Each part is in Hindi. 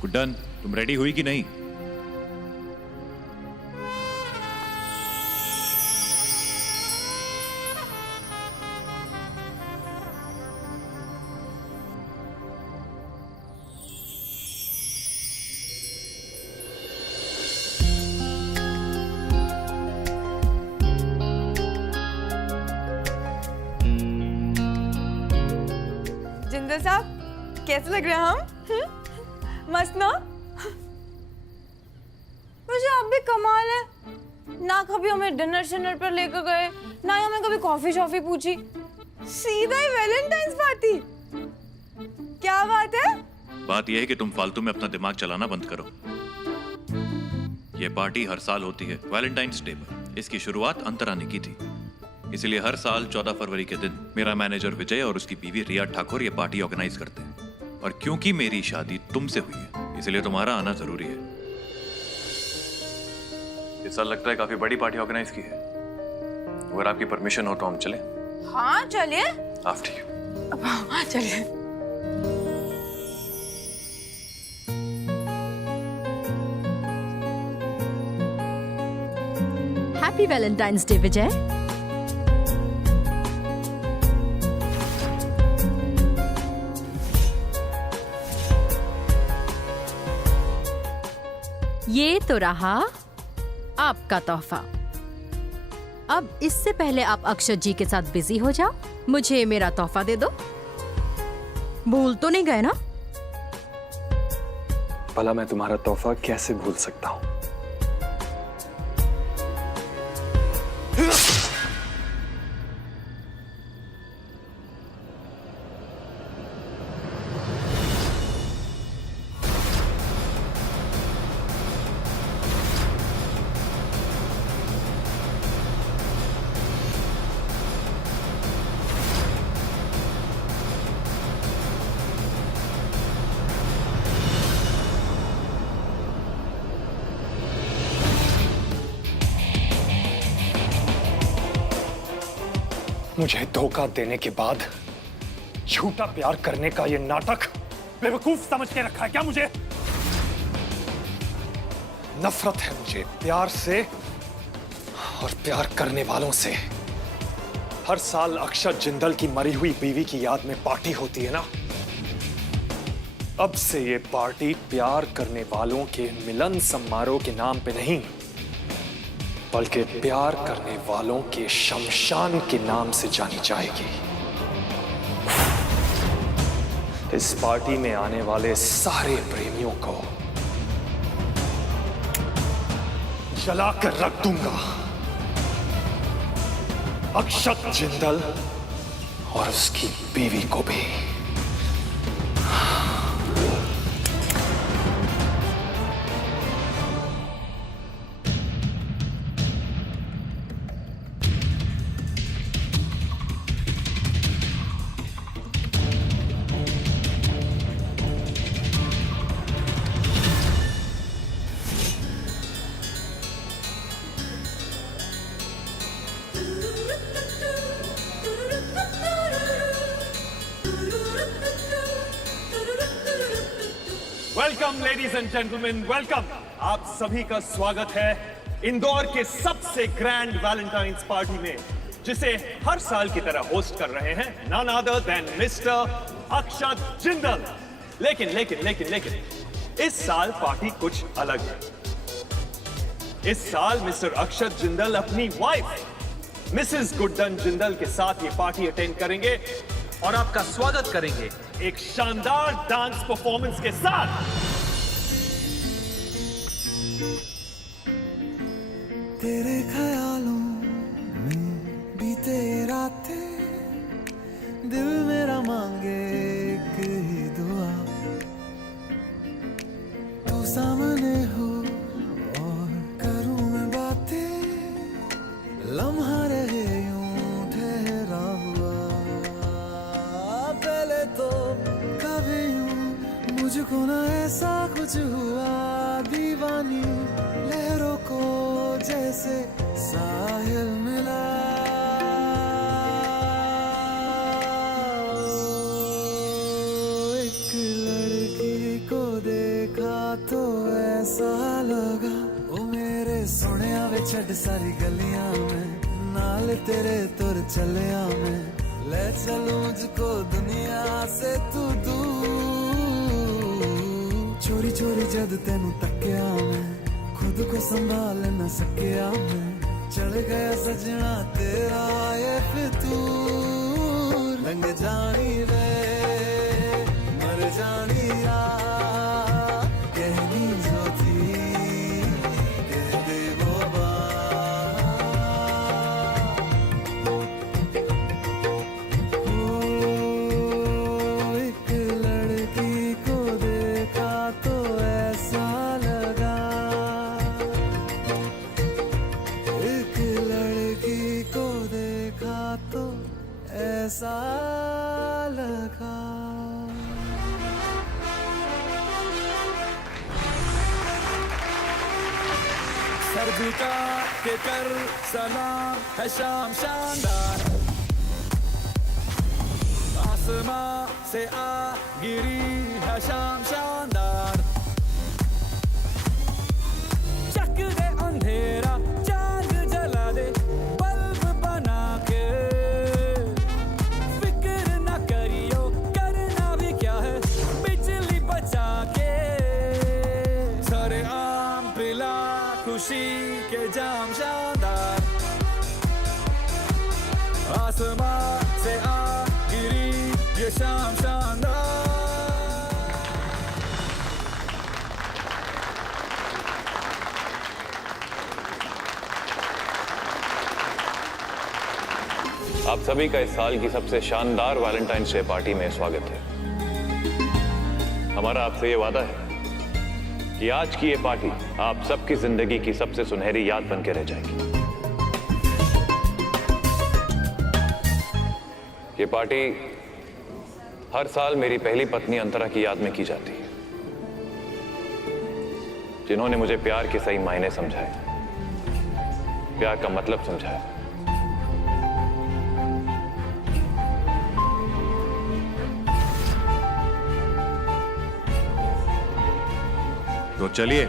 गुड्डन, तुम रेडी हुई कि नहीं? जिंदल साहब, कैसे लग रहे हैं हम? मस्त ना? वैसे आप भी कमाल है, ना कभी हमें डिनर शिनर पर लेकर गए, ना ही हमें कभी कॉफी शॉफी पूछी, सीधा ही वैलेंटाइंस पार्टी। क्या बात है? बात यह है कि तुम फालतू में अपना दिमाग चलाना बंद करो। यह पार्टी हर साल होती है वैलेंटाइंस डे पर। इसकी शुरुआत अंतरानी की थी, इसलिए हर साल 14 फरवरी के दिन मेरा मैनेजर विजय और उसकी बीवी रिया ठाकुर ये पार्टी ऑर्गेनाइज करते हैं। और क्योंकि मेरी शादी तुमसे हुई है, इसलिए तुम्हारा आना जरूरी है। इस साल लगता है काफी बड़ी पार्टी ऑर्गेनाइज की है। अगर आपकी परमिशन हो तो हम चलें। हाँ चलिए। After you. हाँ चलिए। हैप्पी वैलेंटाइंस डे विजय। ये तो रहा आपका तोहफा। अब इससे पहले आप अक्षत जी के साथ बिजी हो जाओ, मुझे मेरा तोहफा दे दो। भूल तो नहीं गए ना? भला मैं तुम्हारा तोहफा कैसे भूल सकता हूँ? मुझे धोखा देने के बाद झूठा प्यार करने का ये नाटक बेवकूफ समझ के रखा है क्या मुझे? नफरत है मुझे प्यार से और प्यार करने वालों से। हर साल अक्षत जिंदल की मरी हुई बीवी की याद में पार्टी होती है ना। अब से ये पार्टी प्यार करने वालों के मिलन समारोह के नाम पे नहीं, बल्कि प्यार करने वालों के शमशान के नाम से जानी जाएगी। इस पार्टी में आने वाले सारे प्रेमियों को जलाकर रख दूंगा। अक्षत जिंदल और उसकी बीवी को भी। Welcome ladies and gentleman, welcome. आप सभी का स्वागत है इंदौर के सबसे ग्रैंड वैलेंटाइंस पार्टी में, जिसे हर साल की तरह होस्ट कर रहे हैं नन अदर देन मिस्टर अक्षत जिंदल। लेकिन लेकिन लेकिन लेकिन इस साल पार्टी कुछ अलग है। इस साल मिस्टर अक्षत जिंदल अपनी वाइफ मिसेस गुड्डन जिंदल के साथ ये पार्टी अटेंड करेंगे और आपका स्वागत करेंगे एक शानदार डांस परफॉर्मेंस के साथ। तेरे ख्यालों में बीते रातें, दिल मेरा मांगे एक ही दुआ, तू सामने हो और करूं मैं बातें, लम्हा रहे यूं ठहरा हुआ। पहले तो कभी यूं मुझको ना ऐसा कुछ हुआ, दीवानी लहरों को जैसे साहिल मिला। एक लड़की को देख देखा तो ऐसा लगा ओ मेरे सोहणिया वे छड़ सारी गलियां में नाल तेरे तुर चलिया मैं ले चलूं मुझको दुनिया से तू दूर चोरी चोरी जद तेनू तकिया मैं खुद को संभाल न सकिया मैं चढ़ गया सजना तेरा ये फितूर रंग जानी रे मर जानी या कहनी जो थी कह दे वो बात ओ एक लड़की को देखा तो ऐसा लगा एक लड़की को देखा तो ऐसा लगा सर झुका के कर सलाम है शाम शानदार आसमां से आ गिरी है शाम शानदार चक दे अंधेरा चांद जला दे बल्ब बना के फिक्र न करियो करना भी क्या है बिजली बचा के सारे आम पिला खुशी के जाम शानदार आसमां से आ गिरी ये शाम शानदार आप सभी का इस साल की सबसे शानदार वैलेंटाइंस डे पार्टी में स्वागत है। हमारा आपसे ये वादा है कि आज की ये पार्टी आप सबकी जिंदगी की सबसे सुनहरी याद बन के रह जाएगी। ये पार्टी हर साल मेरी पहली पत्नी अंतरा की याद में की जाती है, जिन्होंने मुझे प्यार के सही मायने समझाए, प्यार का मतलब समझाया। तो चलिए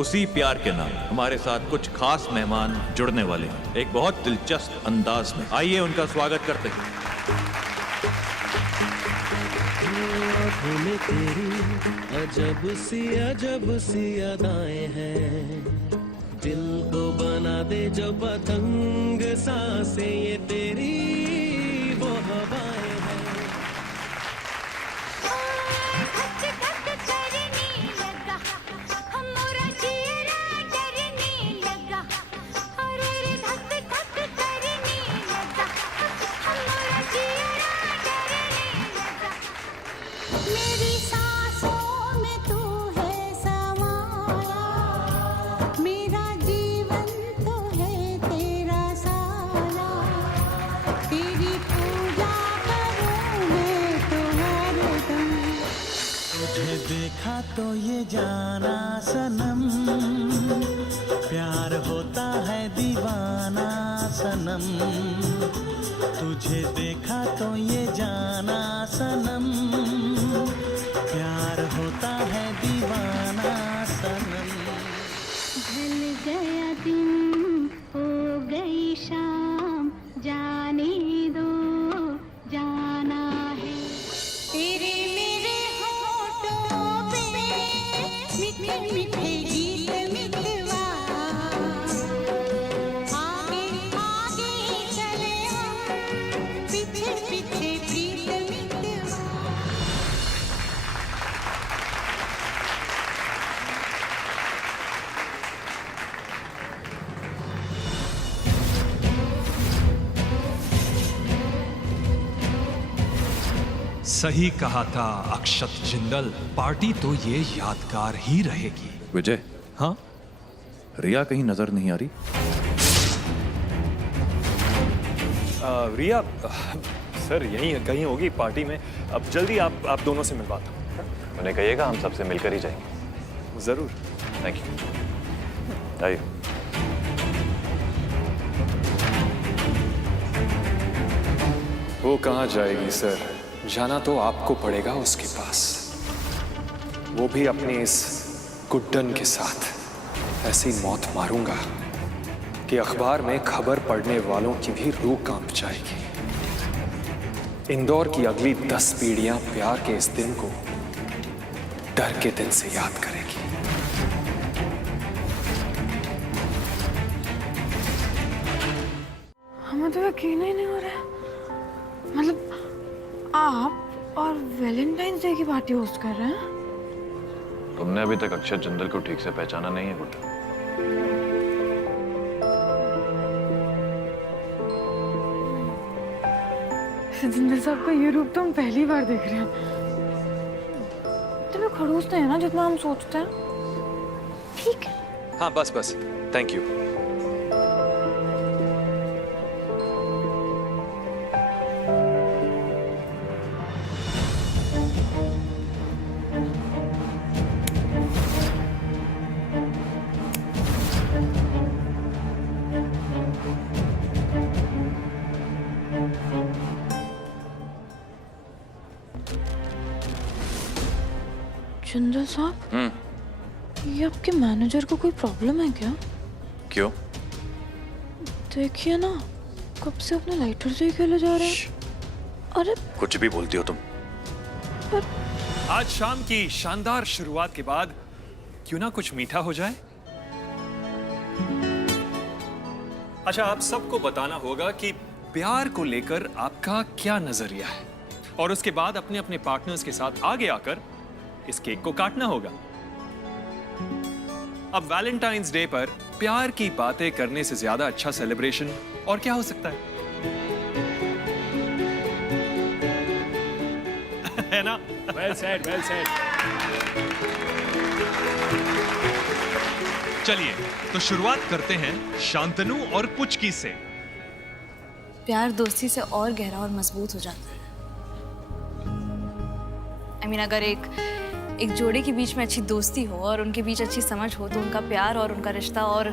उसी प्यार के नाम हमारे साथ कुछ खास मेहमान जुड़ने वाले हैं एक बहुत दिलचस्प अंदाज में। आइए उनका स्वागत करते हैं। आँखों में तेरी अजब सी अदाएं हैं दिल को बना दे जो पतंग सांसें ये तेरी वो हवाएं हैं मेरी सांसों में तू है समाया मेरा जीवन तो है तेरा साया तेरी पूजा करूं मैं तो हरदम तुझे देखा तो ये जाना सनम प्यार होता है दीवाना सनम तुझे देखा तो ये जाना सनम प्यार होता है दीवाना सनम ढल गया दिन हो गई शाम जाने दो जाना है तेरे मेरे होठों पे मीठे मीठे गीत मितवा आगे आगे चले हम पीछे पीछे प्रीत मितवा सही कहा था अक्षत जिंदल, पार्टी तो ये यादगार ही रहेगी। विजय, हाँ, रिया कहीं नजर नहीं आ रही? रिया सर यहीं कहीं होगी पार्टी में। अब जल्दी आप दोनों से मिलवाता हूँ। उन्हें कहिएगा हम सबसे मिलकर ही जाएंगे। जरूर। Thank you. आइए। वो कहाँ जाएगी सर, जाना तो आपको पड़ेगा उसके पास। वो भी अपनी इस गुड्डन के साथ ऐसी मौत मारूंगा कि अखबार में खबर पढ़ने वालों की भी रूह कांप जाएगी। इंदौर की अगली 10 पीढ़ियां प्यार के इस दिन को डर के दिन से याद करेगी। हमें तो यकीन ही नहीं हो रहा है। मतलब आप और वैलेंटाइंस डे की पार्टी होस्ट कर रहे हैं? तुमने अभी तक अक्षत जिंदल को ठीक से पहचाना नहीं है गुड्डा। जिंदल साहब का ये रूप तो हम पहली बार देख रहे हैं। इतने खड़ूस नहीं है ना जितना हम सोचते हैं। ठीक है। हाँ बस बस, थैंक यू। जिंदल साहब, ये आपके मैनेजर को कोई प्रॉब्लम है क्या? क्यों? देखिए ना, कब से अपने लाइटर से ही खेले जा रहे हैं। अरे कुछ भी बोलती हो तुम। आज शाम की शानदार शुरुआत के बाद क्यों ना कुछ मीठा हो जाए। अच्छा, आप सबको बताना होगा कि प्यार को लेकर आपका क्या नजरिया है, और उसके बाद अपने अपने पार्टनर्स के साथ आगे आकर इस केक को काटना होगा। अब वैलेंटाइंस डे पर प्यार की बातें करने से ज्यादा अच्छा सेलिब्रेशन और क्या हो सकता है? है ना? Well said, well said. चलिए तो शुरुआत करते हैं शांतनु और पुचकी से। प्यार दोस्ती से और गहरा और मजबूत हो जाता है। अगर एक जोड़े के बीच में अच्छी दोस्ती हो और उनके बीच अच्छी समझ हो तो उनका प्यार और उनका रिश्ता और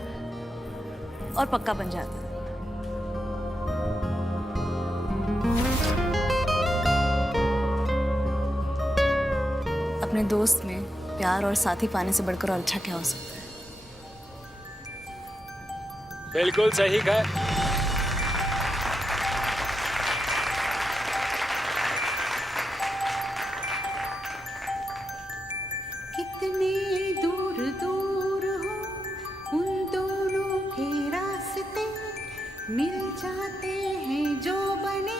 पक्का बन जाता है। अपने दोस्त में प्यार और साथी पाने से बढ़कर और अच्छा क्या हो सकता है? बिल्कुल सही कहा। कितने दूर दूर हो उन दोनों के रास्ते, मिल जाते हैं जो बने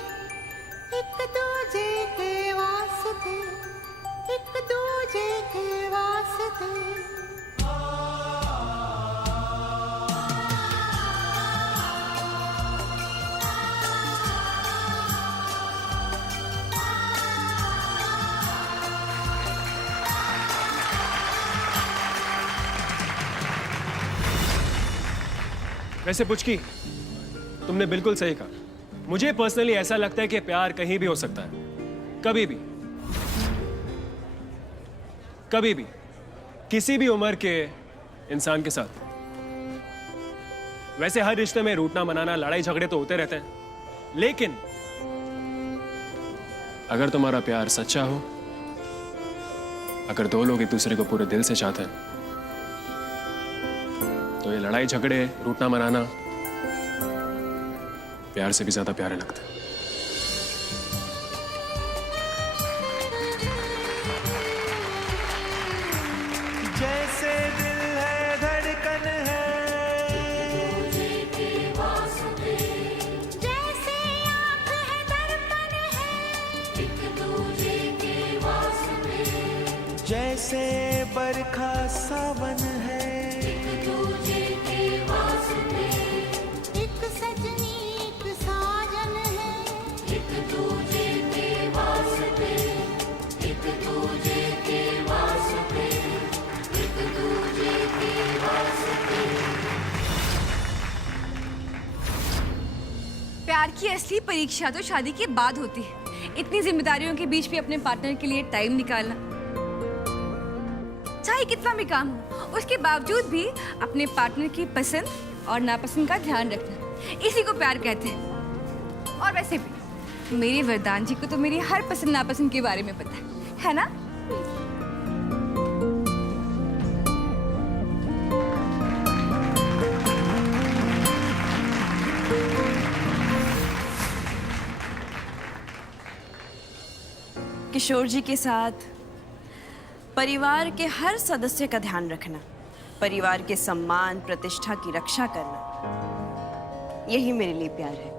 एक दूजे के वास्ते, एक दूजे के वास्ते। वैसे पुचकी, तुमने बिल्कुल सही कहा। मुझे पर्सनली ऐसा लगता है कि प्यार कहीं भी हो सकता है, कभी भी, कभी भी, किसी भी उम्र के इंसान के साथ। वैसे हर रिश्ते में रूठना मनाना, लड़ाई झगड़े तो होते रहते हैं, लेकिन अगर तुम्हारा प्यार सच्चा हो, अगर दो लोग एक दूसरे को पूरे दिल से चाहते हैं, तो ये लड़ाई झगड़े, रूठना मनाना प्यार से भी ज्यादा प्यारे लगते हैं। जैसे दिल है धड़कन है, जैसे आँख है दर्पण है, जैसे बरखा सावन है, एक सजनी एक साजन है, एक दूजे के वास्ते, एक दूजे के वास्ते, एक दूजे के वास्ते। प्यार की असली परीक्षा तो शादी के बाद होती है। इतनी जिम्मेदारियों के बीच भी अपने पार्टनर के लिए टाइम निकालना, चाहे कितना भी काम हो, उसके बावजूद भी अपने पार्टनर की पसंद और नापसंद का ध्यान रखना, इसी को प्यार कहते हैं। और वैसे भी मेरे वरदान जी को तो मेरी हर पसंद नापसंद के बारे में पता है ना? किशोर जी के साथ परिवार के हर सदस्य का ध्यान रखना, परिवार के सम्मान प्रतिष्ठा की रक्षा करना, यही मेरे लिए प्यार है।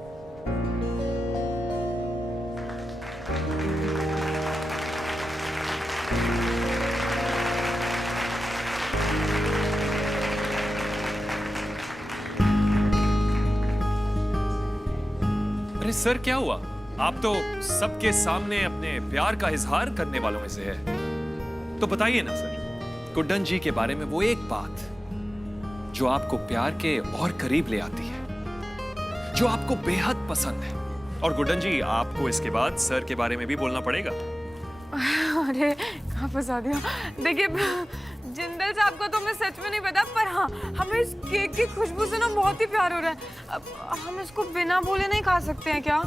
अरे सर, क्या हुआ? आप तो सबके सामने अपने प्यार का इजहार करने वालों में से है। तो बताइए ना सर, गुड्डन जी के बारे में वो एक बात जो आपको प्यार के और करीब ले आती है, जो आपको बेहद पसंद है। और गुड्डन जी, आपको इसके बाद सर के बारे में भी बोलना पड़ेगा। अरे कहाँ फंसा दिया। देखिए जिंदल साहब को तो मैं सच में नहीं पता, पर हाँ हमें इस केक की खुशबू से ना बहुत ही प्यार हो रहा है। अब हम इसको बिना बोले नहीं खा सकते हैं क्या?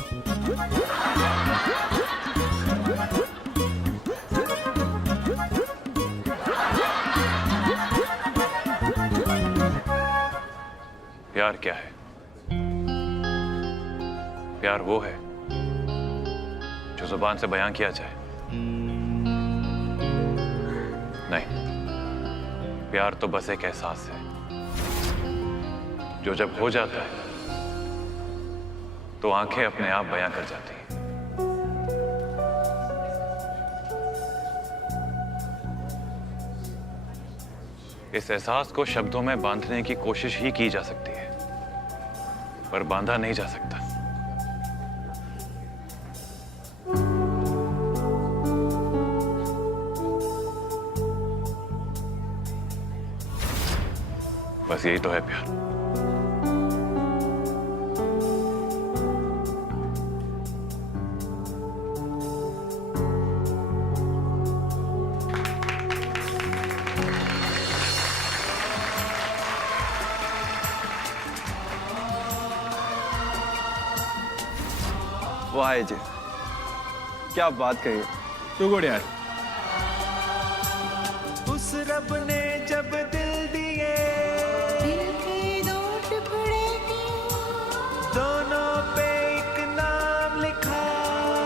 प्यार क्या है? प्यार वो है जो जुबान से बयां किया जाए। नहीं, प्यार तो बस एक एहसास है जो जब हो जाता है तो आंखें अपने आप बयां कर जाती हैं। इस एहसास को शब्दों में बांधने की कोशिश ही की जा सकती है, पर बांधा नहीं जा सकता। बस यही तो है प्यार। वाह जी, क्या बात कही। टू गुड यार। उस रब ने जब दिल दिए, दिल के दो टुकड़े किए, दोनों पे एक नाम लिखा,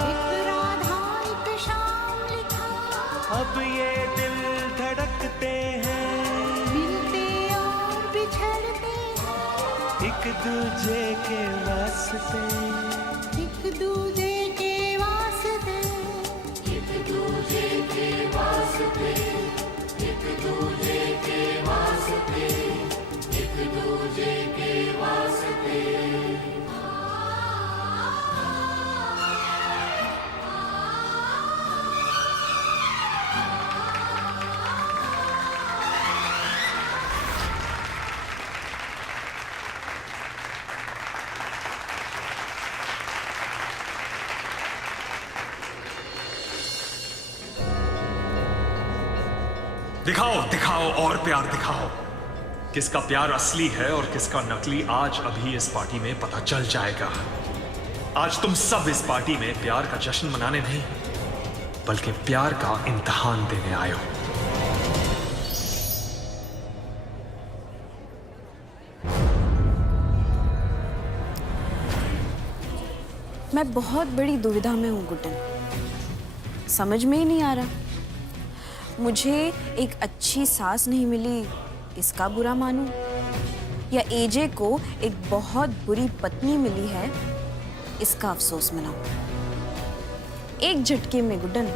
एक राधा एक श्याम लिखा। अब ये दिल धड़कते हैं, मिलते और बिछड़ते हैं, एक दूजे के वास्ते, एक दूजे के वास्ते, एक दूजे के वास्ते, एक दूजे के वास्ते, एक दूजे के वास्ते। दिखाओ दिखाओ और प्यार दिखाओ। किसका प्यार असली है और किसका नकली, आज अभी इस पार्टी में पता चल जाएगा। आज तुम सब इस पार्टी में प्यार का जश्न मनाने नहीं, बल्कि प्यार का इम्तिहान देने आए हो। मैं बहुत बड़ी दुविधा में हूँ गुड्डन, समझ में ही नहीं आ रहा। मुझे एक अच्छी सास नहीं मिली इसका बुरा मानूं, या एजे को एक बहुत बुरी पत्नी मिली है इसका अफसोस मनाऊं। एक झटके में गुड्डन,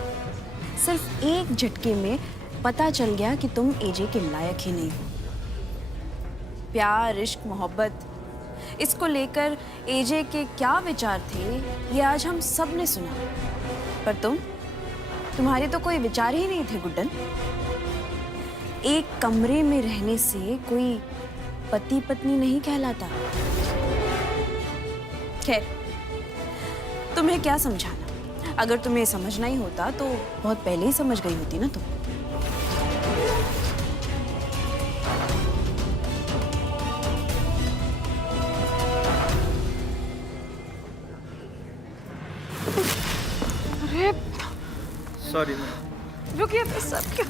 सिर्फ एक झटके में पता चल गया कि तुम एजे के लायक ही नहीं हो। प्यार, इश्क, मोहब्बत, इसको लेकर एजे के क्या विचार थे ये आज हम सब ने सुना, पर तुम्हारे तो कोई विचार ही नहीं थे गुड्डन। एक कमरे में रहने से कोई पति पत्नी नहीं कहलाता। खैर, तुम्हें क्या समझाना, अगर तुम्हें समझना ही होता तो बहुत पहले ही समझ गई होती ना तुम। अरे सॉरी। रुकिए, तो सब क्या?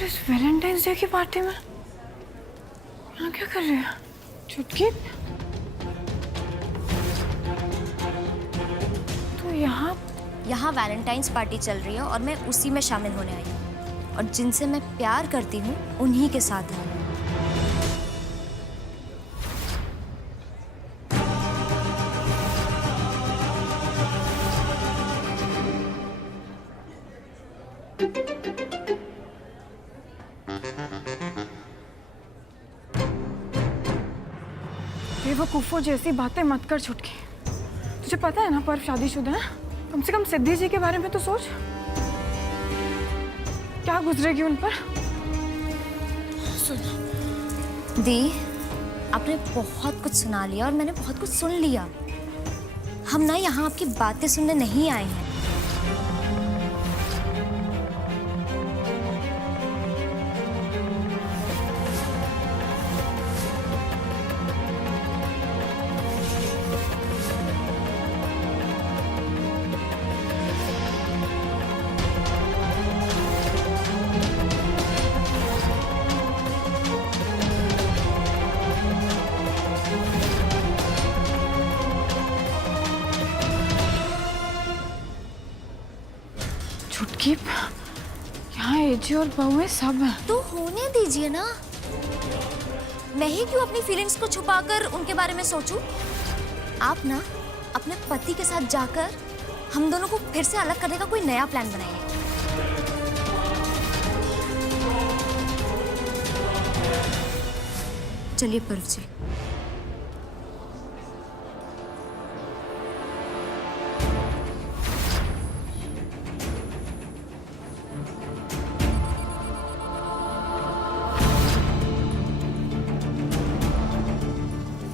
और इस वैलेंटाइंस डे की पार्टी में यहाँ क्या कर रही है चुटकी? तो यहाँ वैलेंटाइंस पार्टी चल रही है और मैं उसी में शामिल होने आई हूँ और जिनसे मैं प्यार करती हूँ उन्हीं के साथ हूँ। बेवकूफों जैसी बातें मत कर छुटकी। तुझे पता है ना पर्व शादीशुदा है। कम से कम सिद्धि जी के बारे में तो सोच, क्या गुजरेगी उन पर। सुन दी, आपने बहुत कुछ सुना लिया और मैंने बहुत कुछ सुन लिया। हम ना यहाँ आपकी बातें सुनने नहीं आए हैं। छुटकी, यहाँ एजी और बहुएं सब हैं। तो होने दीजिए ना। मैं ही क्यों अपनी फीलिंग्स को छुपाकर उनके बारे में सोचूं? आप ना अपने पति के साथ जाकर हम दोनों को फिर से अलग करने का कोई नया प्लान बनाइए। चलिए पर्व जी।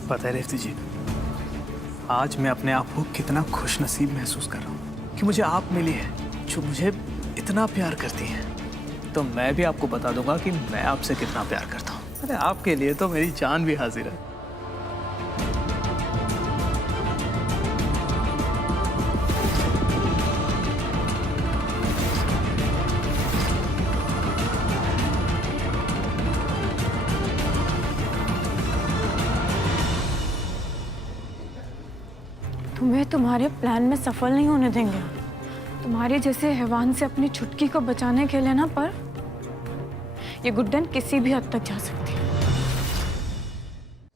पता है रेवती जी, आज मैं अपने आप को कितना खुश नसीब महसूस कर रहा हूँ कि मुझे आप मिली है जो मुझे इतना प्यार करती है। तो मैं भी आपको बता दूंगा कि मैं आपसे कितना प्यार करता हूँ। अरे आपके लिए तो मेरी जान भी हाजिर है। तुम्हें तुम्हारे प्लान में सफल नहीं होने देंगे। तुम्हारे जैसे हैवान से अपनी छुटकी को बचाने के लिए ना पर ये गुड्डन किसी भी हद तक जा सकती है।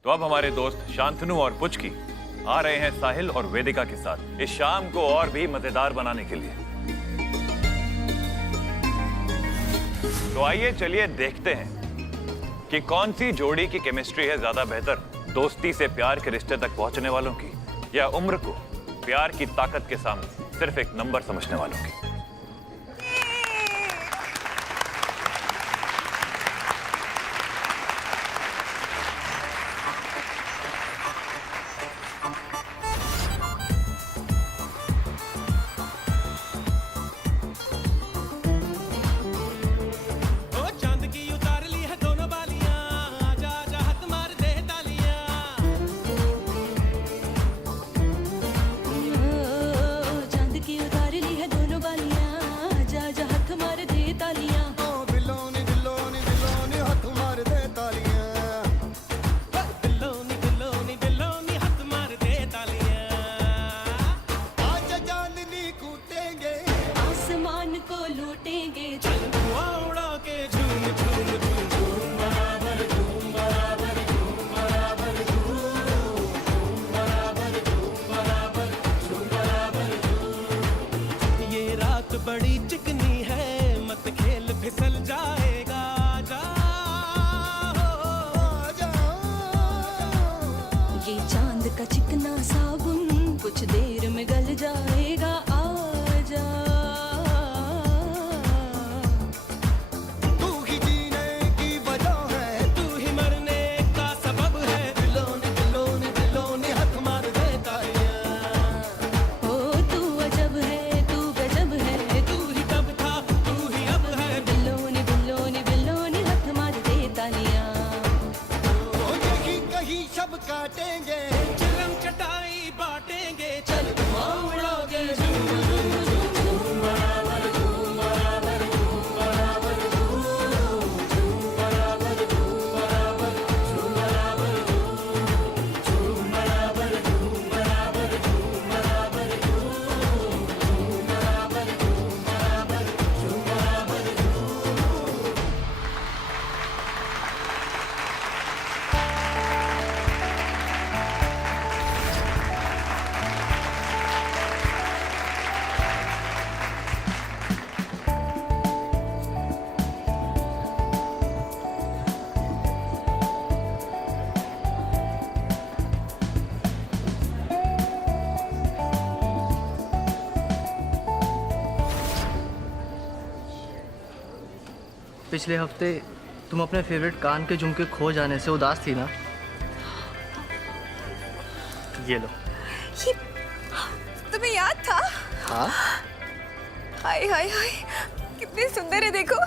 तो अब हमारे दोस्त शांतनु और पुचकी आ रहे हैं साहिल और वेदिका के साथ इस शाम को और भी मजेदार बनाने के लिए। तो आइए चलिए देखते हैं कि कौन सी जोड़ी की केमिस्ट्री है ज्यादा बेहतर, दोस्ती से प्यार के रिश्ते तक पहुंचने वालों की या उम्र को प्यार की ताकत के सामने सिर्फ एक नंबर समझने वालों की। चांद की उतार ली है दोनों बालियां। पिछले हफ्ते तुम अपने फेवरेट कान के झुमके खो जाने से उदास थी ना? ये लो। ये तुम्हें याद था? हाँ। हाय हाय हाय, कितने सुंदर है देखो।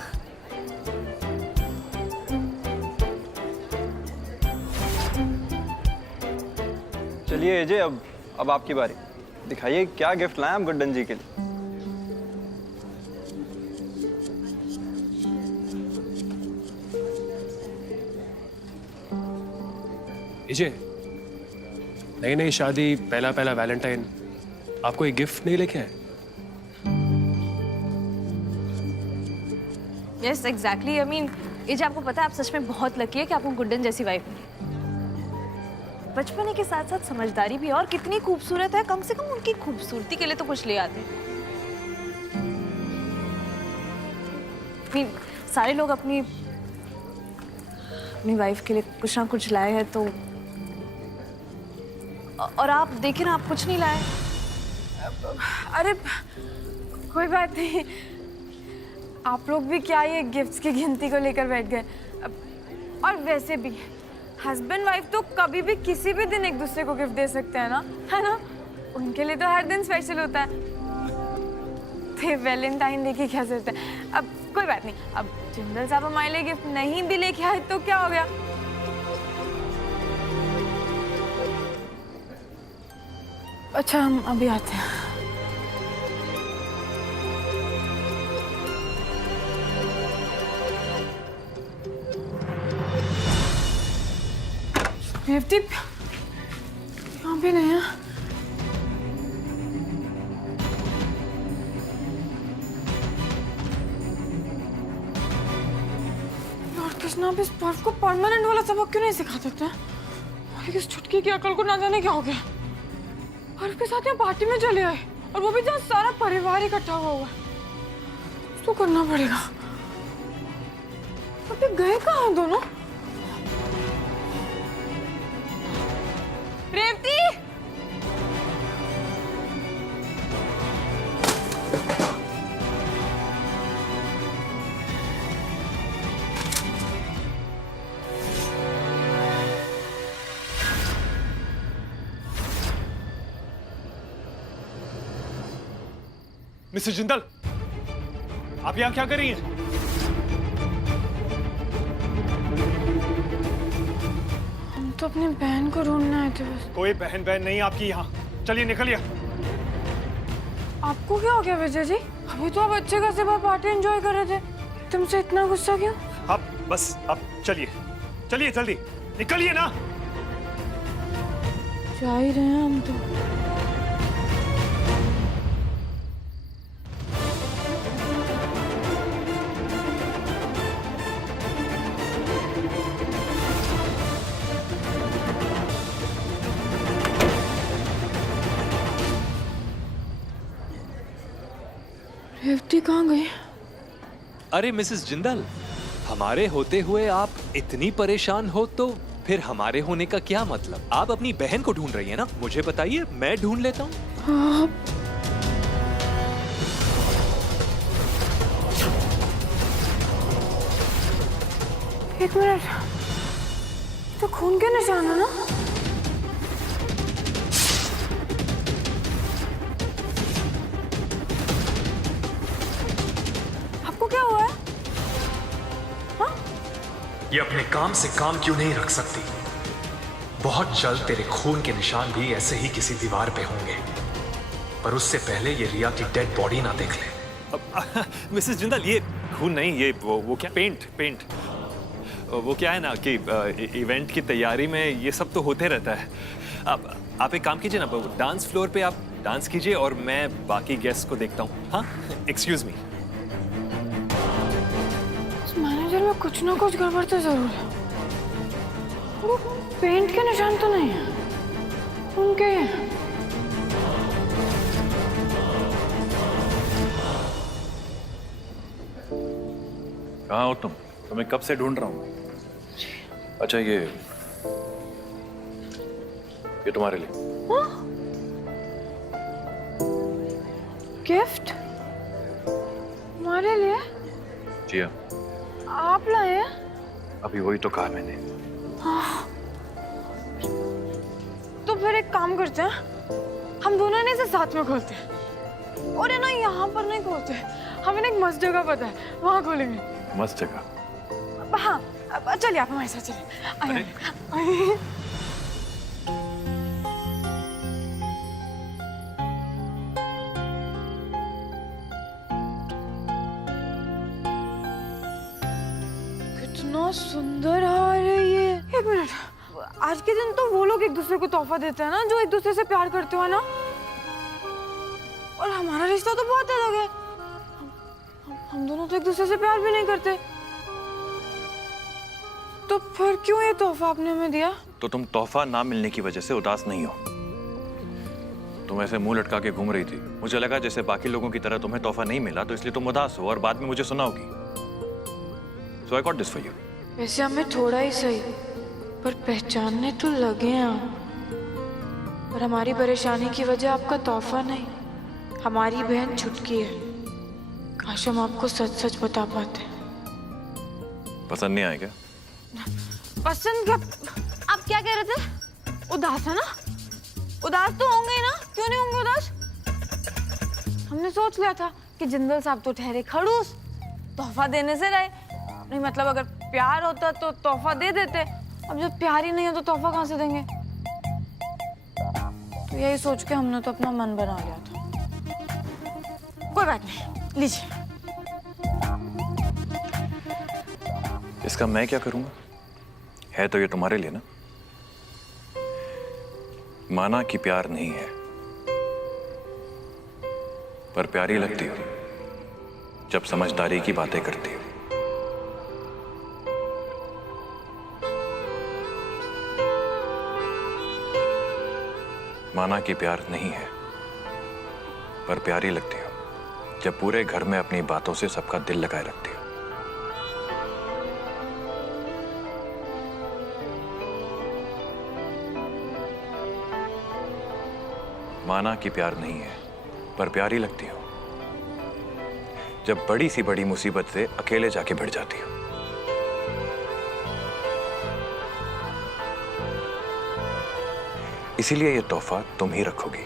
चलिए अजय, अब आपकी बारी। दिखाइए क्या गिफ्ट लाए आप गुड्डन जी के लिए। विजय, नई नई शादी, पहला पहला वैलेंटाइन, आपको एक गिफ्ट नहीं लेके आए? यस एग्जैक्टली, आई मीन ये जो आपको पता है, आप सच में बहुत लकी है कि आपको गुड्डन जैसी वाइफ मिली। बचपने के साथ साथ समझदारी भी है, और कितनी खूबसूरत है। कम से कम उनकी खूबसूरती के लिए तो कुछ ले आते। सारे लोग अपनी वाइफ के लिए कुछ ना कुछ लाए हैं, तो और आप देखिए ना, आप कुछ नहीं लाए। अरे कोई बात नहीं, आप लोग भी क्या ये गिफ्ट्स की गिनती को लेकर बैठ गए। और वैसे भी हस्बैंड वाइफ तो कभी भी किसी भी दिन एक दूसरे को गिफ्ट दे सकते हैं ना, है ना? उनके लिए तो हर दिन स्पेशल होता है। तो वैलेंटाइन डे की क्या जरूरत है? अब कोई बात नहीं, अब जिंदल साहब हमारे लिए गिफ्ट नहीं भी लेके आए तो क्या हो गया? अच्छा, हम अभी आते हैं। रेवती यहाँ पे नहीं है। लॉर्ड कृष्णा, आप इस बर्फ को परमानेंट वाला सबक क्यों नहीं सिखा सकते? और इस छुटकी की अकल को ना जाने क्या हो गया। बर्फ के साथ यहाँ पार्टी में चले आए, और वो भी जहाँ सारा परिवार इकट्ठा हुआ है। तो करना पड़ेगा। अभी गए कहाँ हैं दोनों? रेवती! मिस्टर जिंदल, आप यहाँ क्या कर रही हैं? हम तो अपनी बहन को ढूंढने आए थे बस। कोई बहन नहीं आपकी यहाँ। चलिए निकलिए। आपको क्या हो गया विजय जी? अभी तो आप अच्छे खासे बार पार्टी एंजॉय कर रहे थे, तुमसे इतना गुस्सा क्यों? अब बस, अब चलिए चलिए, जल्दी निकलिए ना। जा ही रहे हैं हम तो। रेवती कहाँ गई? अरे मिसेस जिंदल, हमारे होते हुए आप इतनी परेशान हो तो फिर हमारे होने का क्या मतलब? आप अपनी बहन को ढूंढ रही है ना? मुझे बताइए, मैं ढूंढ लेता हूँ। एक मिनट, तो खून के निशान है ना? आपको क्या हुआ है? हाँ? ये अपने काम से काम क्यों नहीं रख सकती? बहुत जल्द तेरे खून के निशान भी ऐसे ही किसी दीवार पे होंगे, पर उससे पहले ये रिया की डेड बॉडी ना देख ले। मिसेस जिंदल, ये खून नहीं, ये वो क्या, पेंट। वो क्या है ना कि इवेंट की तैयारी में ये सब तो होते रहता है। आप एक काम कीजिए ना, डांस फ्लोर पे आप डांस कीजिए और मैं बाकी गेस्ट को देखता हूँ। हाँ, एक्सक्यूज मी। मैनेजर में कुछ ना कुछ गड़बड़ तो जरूर है। वो पेंट के निशान तो नहीं है उनके। कहाँ हो तुम? तुम्हें कब से ढूंढ रहा हूँ। अच्छा, ये तुम्हारे लिए। गिफ्ट हमारे लिए? जी हाँ। आप लाए हैं? अभी वही तो कहा मैंने। तो फिर एक काम करते हैं, हम दोनों ने इसे साथ में खोलते हैं। और है ना, यहाँ पर नहीं खोलते, हमें ना एक मस्त जगह पता है, वहाँ खोलेंगे। मस्त जगह? हाँ, चलिए आप हमारे साथ चलिए। आइए। कितना सुंदर हार है ये। एक मिनट, आज के दिन तो वो लोग एक दूसरे को तोहफा देते हैं ना जो एक दूसरे से प्यार करते हो ना, और हमारा रिश्ता तो बहुत अलग है। हम दोनों तो एक दूसरे से प्यार भी नहीं करते, तो फिर क्यों ये तोहफा आपने हमें दिया? तो तुम तोहफा ना मिलने की वजह से उदास नहीं हो। तुम ऐसे मुंह लटका के घूम रही थी, मुझे लगा जैसे बाकी लोगों की तरह तुम्हें तोहफा नहीं मिला तो इसलिए तुम उदास हो और बाद में मुझे सुनाओगी। So I got this for you. वैसे हमें थोड़ा ही सही, पर पहचानने तो लगे हैं हम। और हमारी परेशानी की वजह आपका तोहफा नहीं, हमारी बहन छुटकी है। काश हम आपको सच सच बता पाते। पसंद नहीं आएगा? पसंद क्या? आप क्या कह रहे थे? उदास है ना? उदास तो होंगे ही ना, क्यों नहीं होंगे उदास? हमने सोच लिया था कि जिंदल साहब तो ठहरे खड़ूस, तोहफा देने से रहे। नहीं मतलब अगर प्यार होता तो तोहफा दे देते, अब जब प्यार ही नहीं है तो तोहफा कहाँ से देंगे? तो यही सोच के हमने तो अपना मन बना लिया था। कोई बात नहीं, लीजिए। इसका मैं क्या करूंगा? है तो ये तुम्हारे लिए ना। माना कि प्यार नहीं है, पर प्यारी लगती हो जब समझदारी की बातें करती हो। माना कि प्यार नहीं है, पर प्यारी लगती हो जब पूरे घर में अपनी बातों से सबका दिल लगाए रखती हो। माना कि प्यार नहीं है, पर प्यारी लगती हो जब बड़ी सी बड़ी मुसीबत से अकेले जाके भिड़ जाती हो। इसीलिए ये तोहफा तुम ही रखोगी।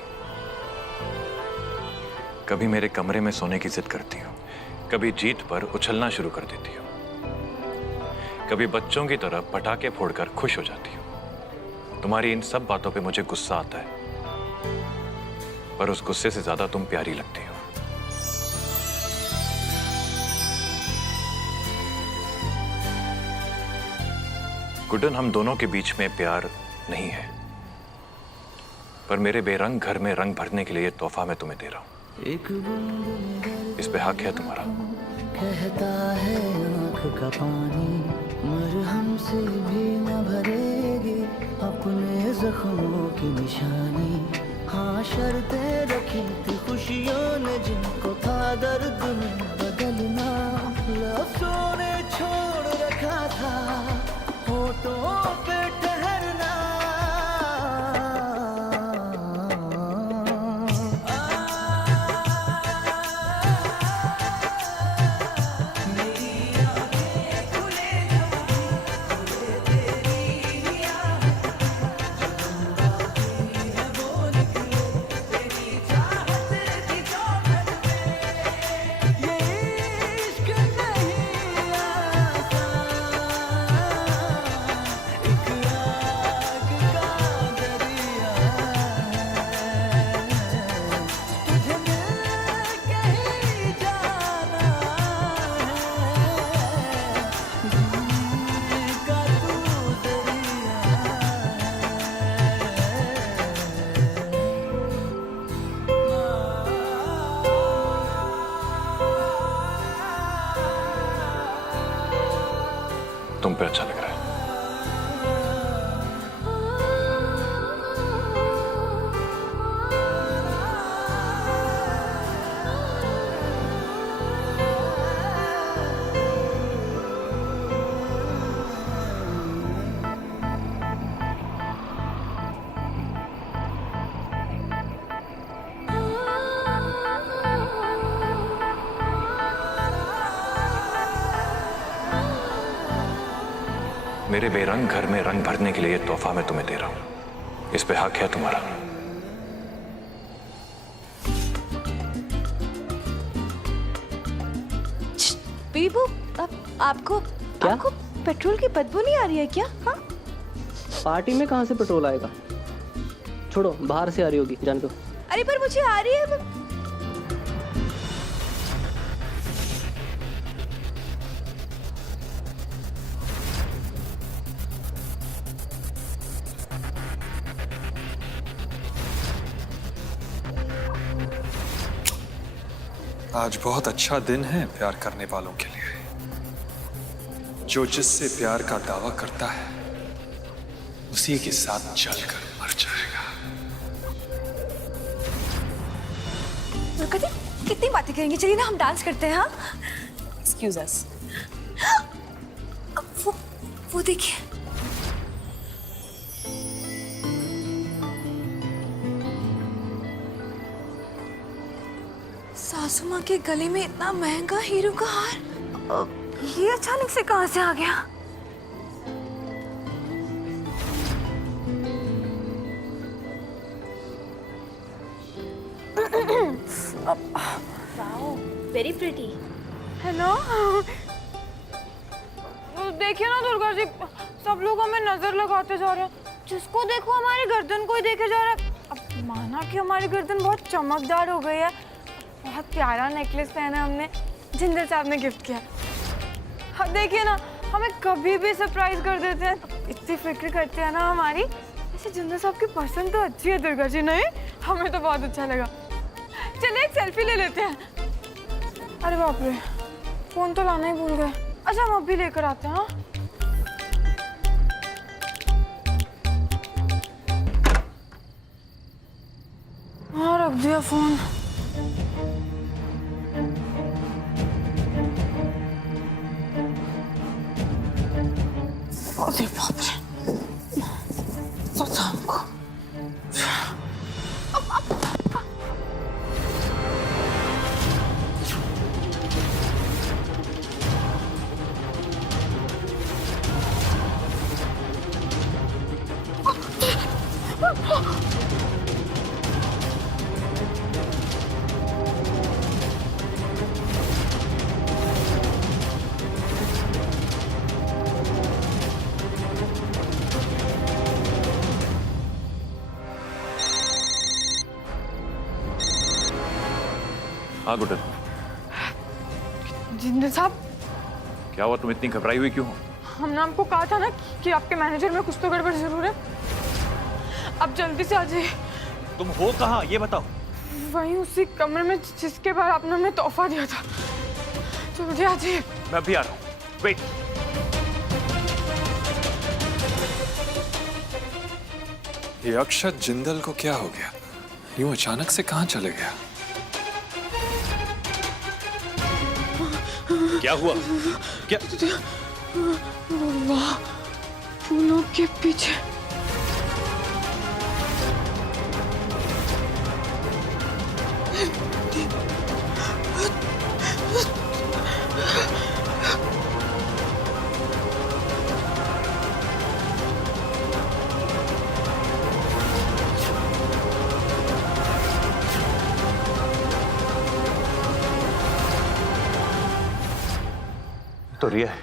कभी मेरे कमरे में सोने की जिद करती हो, कभी जीत पर उछलना शुरू कर देती हो, कभी बच्चों की तरह पटाखे फोड़कर खुश हो जाती हो। तुम्हारी इन सब बातों पे मुझे गुस्सा आता है, पर उस गुस्से से ज्यादा तुम प्यारी लगती हो। गुड्डन, हम दोनों के बीच में प्यार नहीं है, पर मेरे बेरंग घर में रंग भरने के लिए ये तोहफा मैं तुम्हें दे रहा हूं। इस पे हक है तुम्हारा। कहता है आँख का पानी, मरहम से भी न भरेगी अपने जख्मों की निशानी। हाँ शर्तें रखी थी खुशियों ने जिनको था दर्द में बदलना, लफ्ज़ों ने छोड़ रखा था होठों पे ठहरना। मेरे बेरंग घर में रंग भरने के लिए ये तोहफा मैं तुम्हें दे रहा हूं। इस पे हक है तुम्हारा। बीबू, आपको पेट्रोल की बदबू नहीं आ रही है क्या? हाँ? पार्टी में कहाँ से पेट्रोल आएगा? छोड़ो, बाहर से आ रही होगी, जान दो। अरे पर मुझे आ रही है। आज बहुत अच्छा दिन है प्यार करने वालों के लिए। जो जिससे प्यार का दावा करता है उसी के साथ चलकर मर जाएगा। कितनी बातें करेंगे, चलिए ना हम डांस करते हैं। हाँ, एक्सक्यूज अस। वो देखिए, सासू माँ के गले में इतना महंगा हीरो का हार, ये अचानक से कहाँ से आ गया? Very pretty. हेलो, देखिए ना दुर्गा जी, सब लोग हमें नजर लगाते जा रहे हैं। जिसको देखो हमारी गर्दन को ही देखे जा रहा है। अब माना कि हमारी गर्दन बहुत चमकदार हो गई है। बहुत प्यारा नेकलेस पहना हमने, जिंदल साहब ने गिफ्ट किया। हाँ देखिए ना, हमें कभी भी सरप्राइज कर देते हैं। इतनी फिक्र करते हैं ना हमारी। ऐसे जिंदल साहब की पसंद तो अच्छी है दुर्गा जी। नहीं, हमें तो बहुत अच्छा लगा। चलिए एक सेल्फी ले लेते हैं। अरे बाप रे, फोन तो लाना ही भूल गए। अच्छा, हम अभी लेकर आते हैं। हाँ, हाँ रख दिया फोन। अरे बाप रे, पता हमको। हाँ गुड्डन, जिंदल साहब, क्या हुआ? तुम इतनी घबराई हुई क्यों हो? हमने आपको कहा था ना कि आपके मैनेजर में कुछ तो गड़बड़ जरूर है। अब जल्दी से आ जाइए। तुम हो कहाँ ये बताओ। वहीं उसी कमरे में जिसके बाद आपने हमें तोहफा दिया था। जल्दी आ जाइए। मैं अभी आ रहा हूँ, वेट। ये अक्षत जिंदल को क्या हो गया? यूं अचानक से कहाँ चले गया? क्या हुआ? क्या? वाह, फूलों के पीछे। तो रिया है,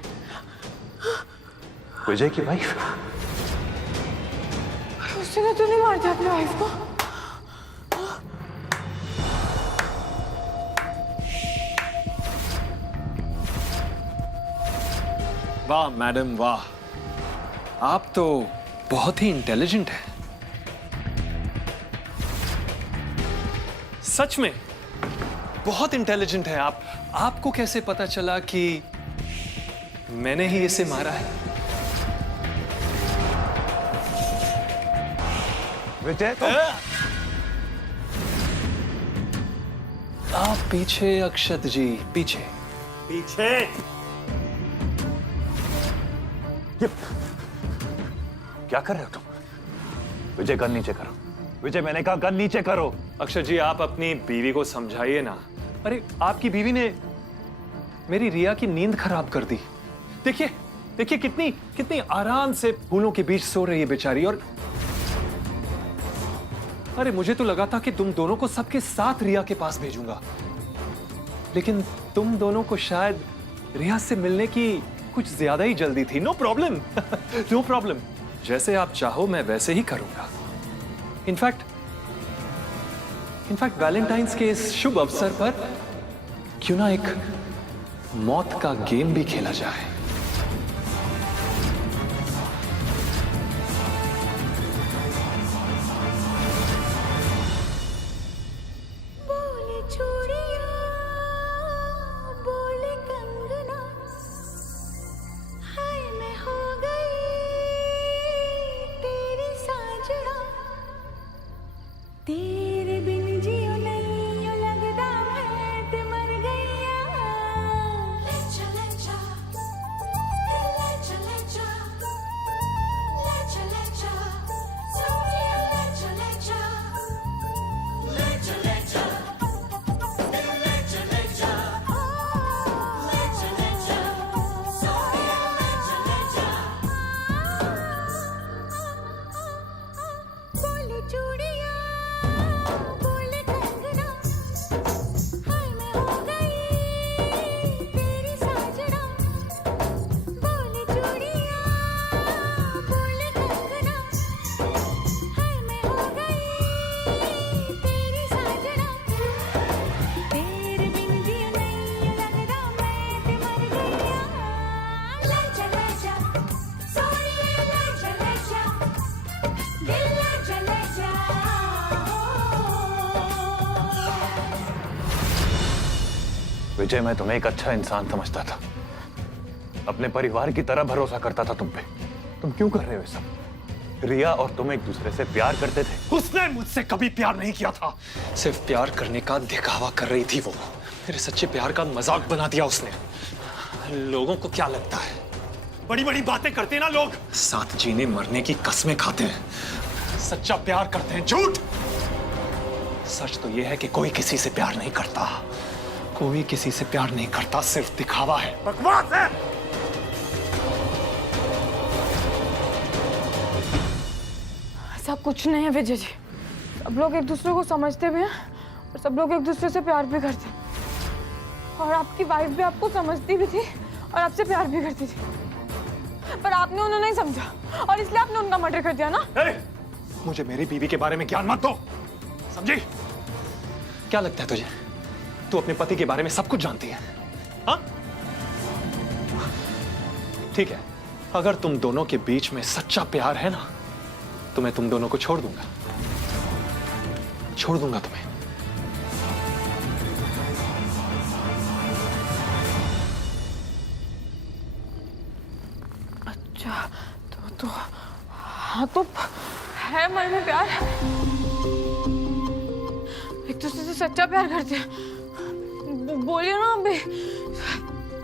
विजय की वाइफ। उसने तो नहीं मार दिया अपनी वाइफ को। वाह मैडम वाह, आप तो बहुत ही इंटेलिजेंट हैं। सच में बहुत इंटेलिजेंट है आप। आपको कैसे पता चला कि मैंने ही इसे मारा है? विजय आप पीछे अक्षत जी, पीछे पीछे। क्या कर रहे हो तुम? विजय गन नीचे करो। विजय, मैंने कहा गन नीचे करो। अक्षत जी, आप अपनी बीवी को समझाइए ना। अरे आपकी बीवी ने मेरी रिया की नींद खराब कर दी। देखिए देखिए कितनी कितनी आराम से फूलों के बीच सो रही है बेचारी। और अरे मुझे तो लगा था कि तुम दोनों को सबके साथ रिया के पास भेजूंगा, लेकिन तुम दोनों को शायद रिया से मिलने की कुछ ज्यादा ही जल्दी थी। नो प्रॉब्लम नो प्रॉब्लम, जैसे आप चाहो मैं वैसे ही करूंगा। इनफैक्ट वैलेंटाइंस के इस शुभ अवसर पर क्यों ना एक मौत का गेम भी खेला जाए। बोले चूड़िया बोले कंगना, हाय मैं हो गई तेरी साजना, तेरे बिन जियो नहीं यूं लगदा मैं ते मर गईया। लेचा लेचा लेचा लेचा लेचा लेचा सोनिया लेचा लेचा लेचा लेचा लेचा लेचा लेचा लेचा सोनिया लेचा लेचा। बोले चूड़िया बोले कंगना, हाय मैं हो गई तेरी साजना, बोले चूड़िया बोले कंगना, हाय मैं हो गई तेरी साजना, तेरे बिन जियो नहीं लगदा मैं ते मर गईया। लेचा लेचा सोनिया लेचा लेचा दिल लेचा लेचा। विजय, मैं तुम्हें एक अच्छा इंसान समझता था, अपने परिवार की तरह भरोसा करता था तुम पे। तुम क्यों कर रहे हो ये सब? रिया और तुम एक दूसरे से प्यार करते थे। उसने मुझसे कभी प्यार नहीं किया था, सिर्फ प्यार करने का दिखावा कर रही थी वो। मेरे सच्चे प्यार का मजाक बना दिया उसने। लोगों को क्या लगता है, बड़ी बड़ी बातें करते हैं ना लोग, साथ जीने मरने की कस्में खाते हैं, सच्चा प्यार करते हैं झूठ। सच तो यह है कि कोई किसी से प्यार नहीं करता, कोई किसी से प्यार नहीं करता, सिर्फ दिखावा है, बकवास है। सब कुछ नहीं है विजय जी, सब लोग एक दूसरे को समझते भी हैं और सब लोग एक दूसरे से प्यार भी करते हैं। और आपकी वाइफ भी आपको समझती भी थी और आपसे प्यार भी करती थी, पर आपने उन्हें नहीं समझा और इसलिए आपने उनका मर्डर कर दिया ना। मुझे मेरी बीवी के बारे में ज्ञान मत दो, समझी? क्या लगता है तुझे, तू अपने पति के बारे में सब कुछ जानती है? हाँ? ठीक है, अगर तुम दोनों के बीच में सच्चा प्यार है ना, तो मैं तुम दोनों को छोड़ दूंगा तुम्हें। अच्छा तो हाँ, तो है मन में प्यार, एक दूसरे से सच्चा प्यार करते हैं। बोलिए ना अभी,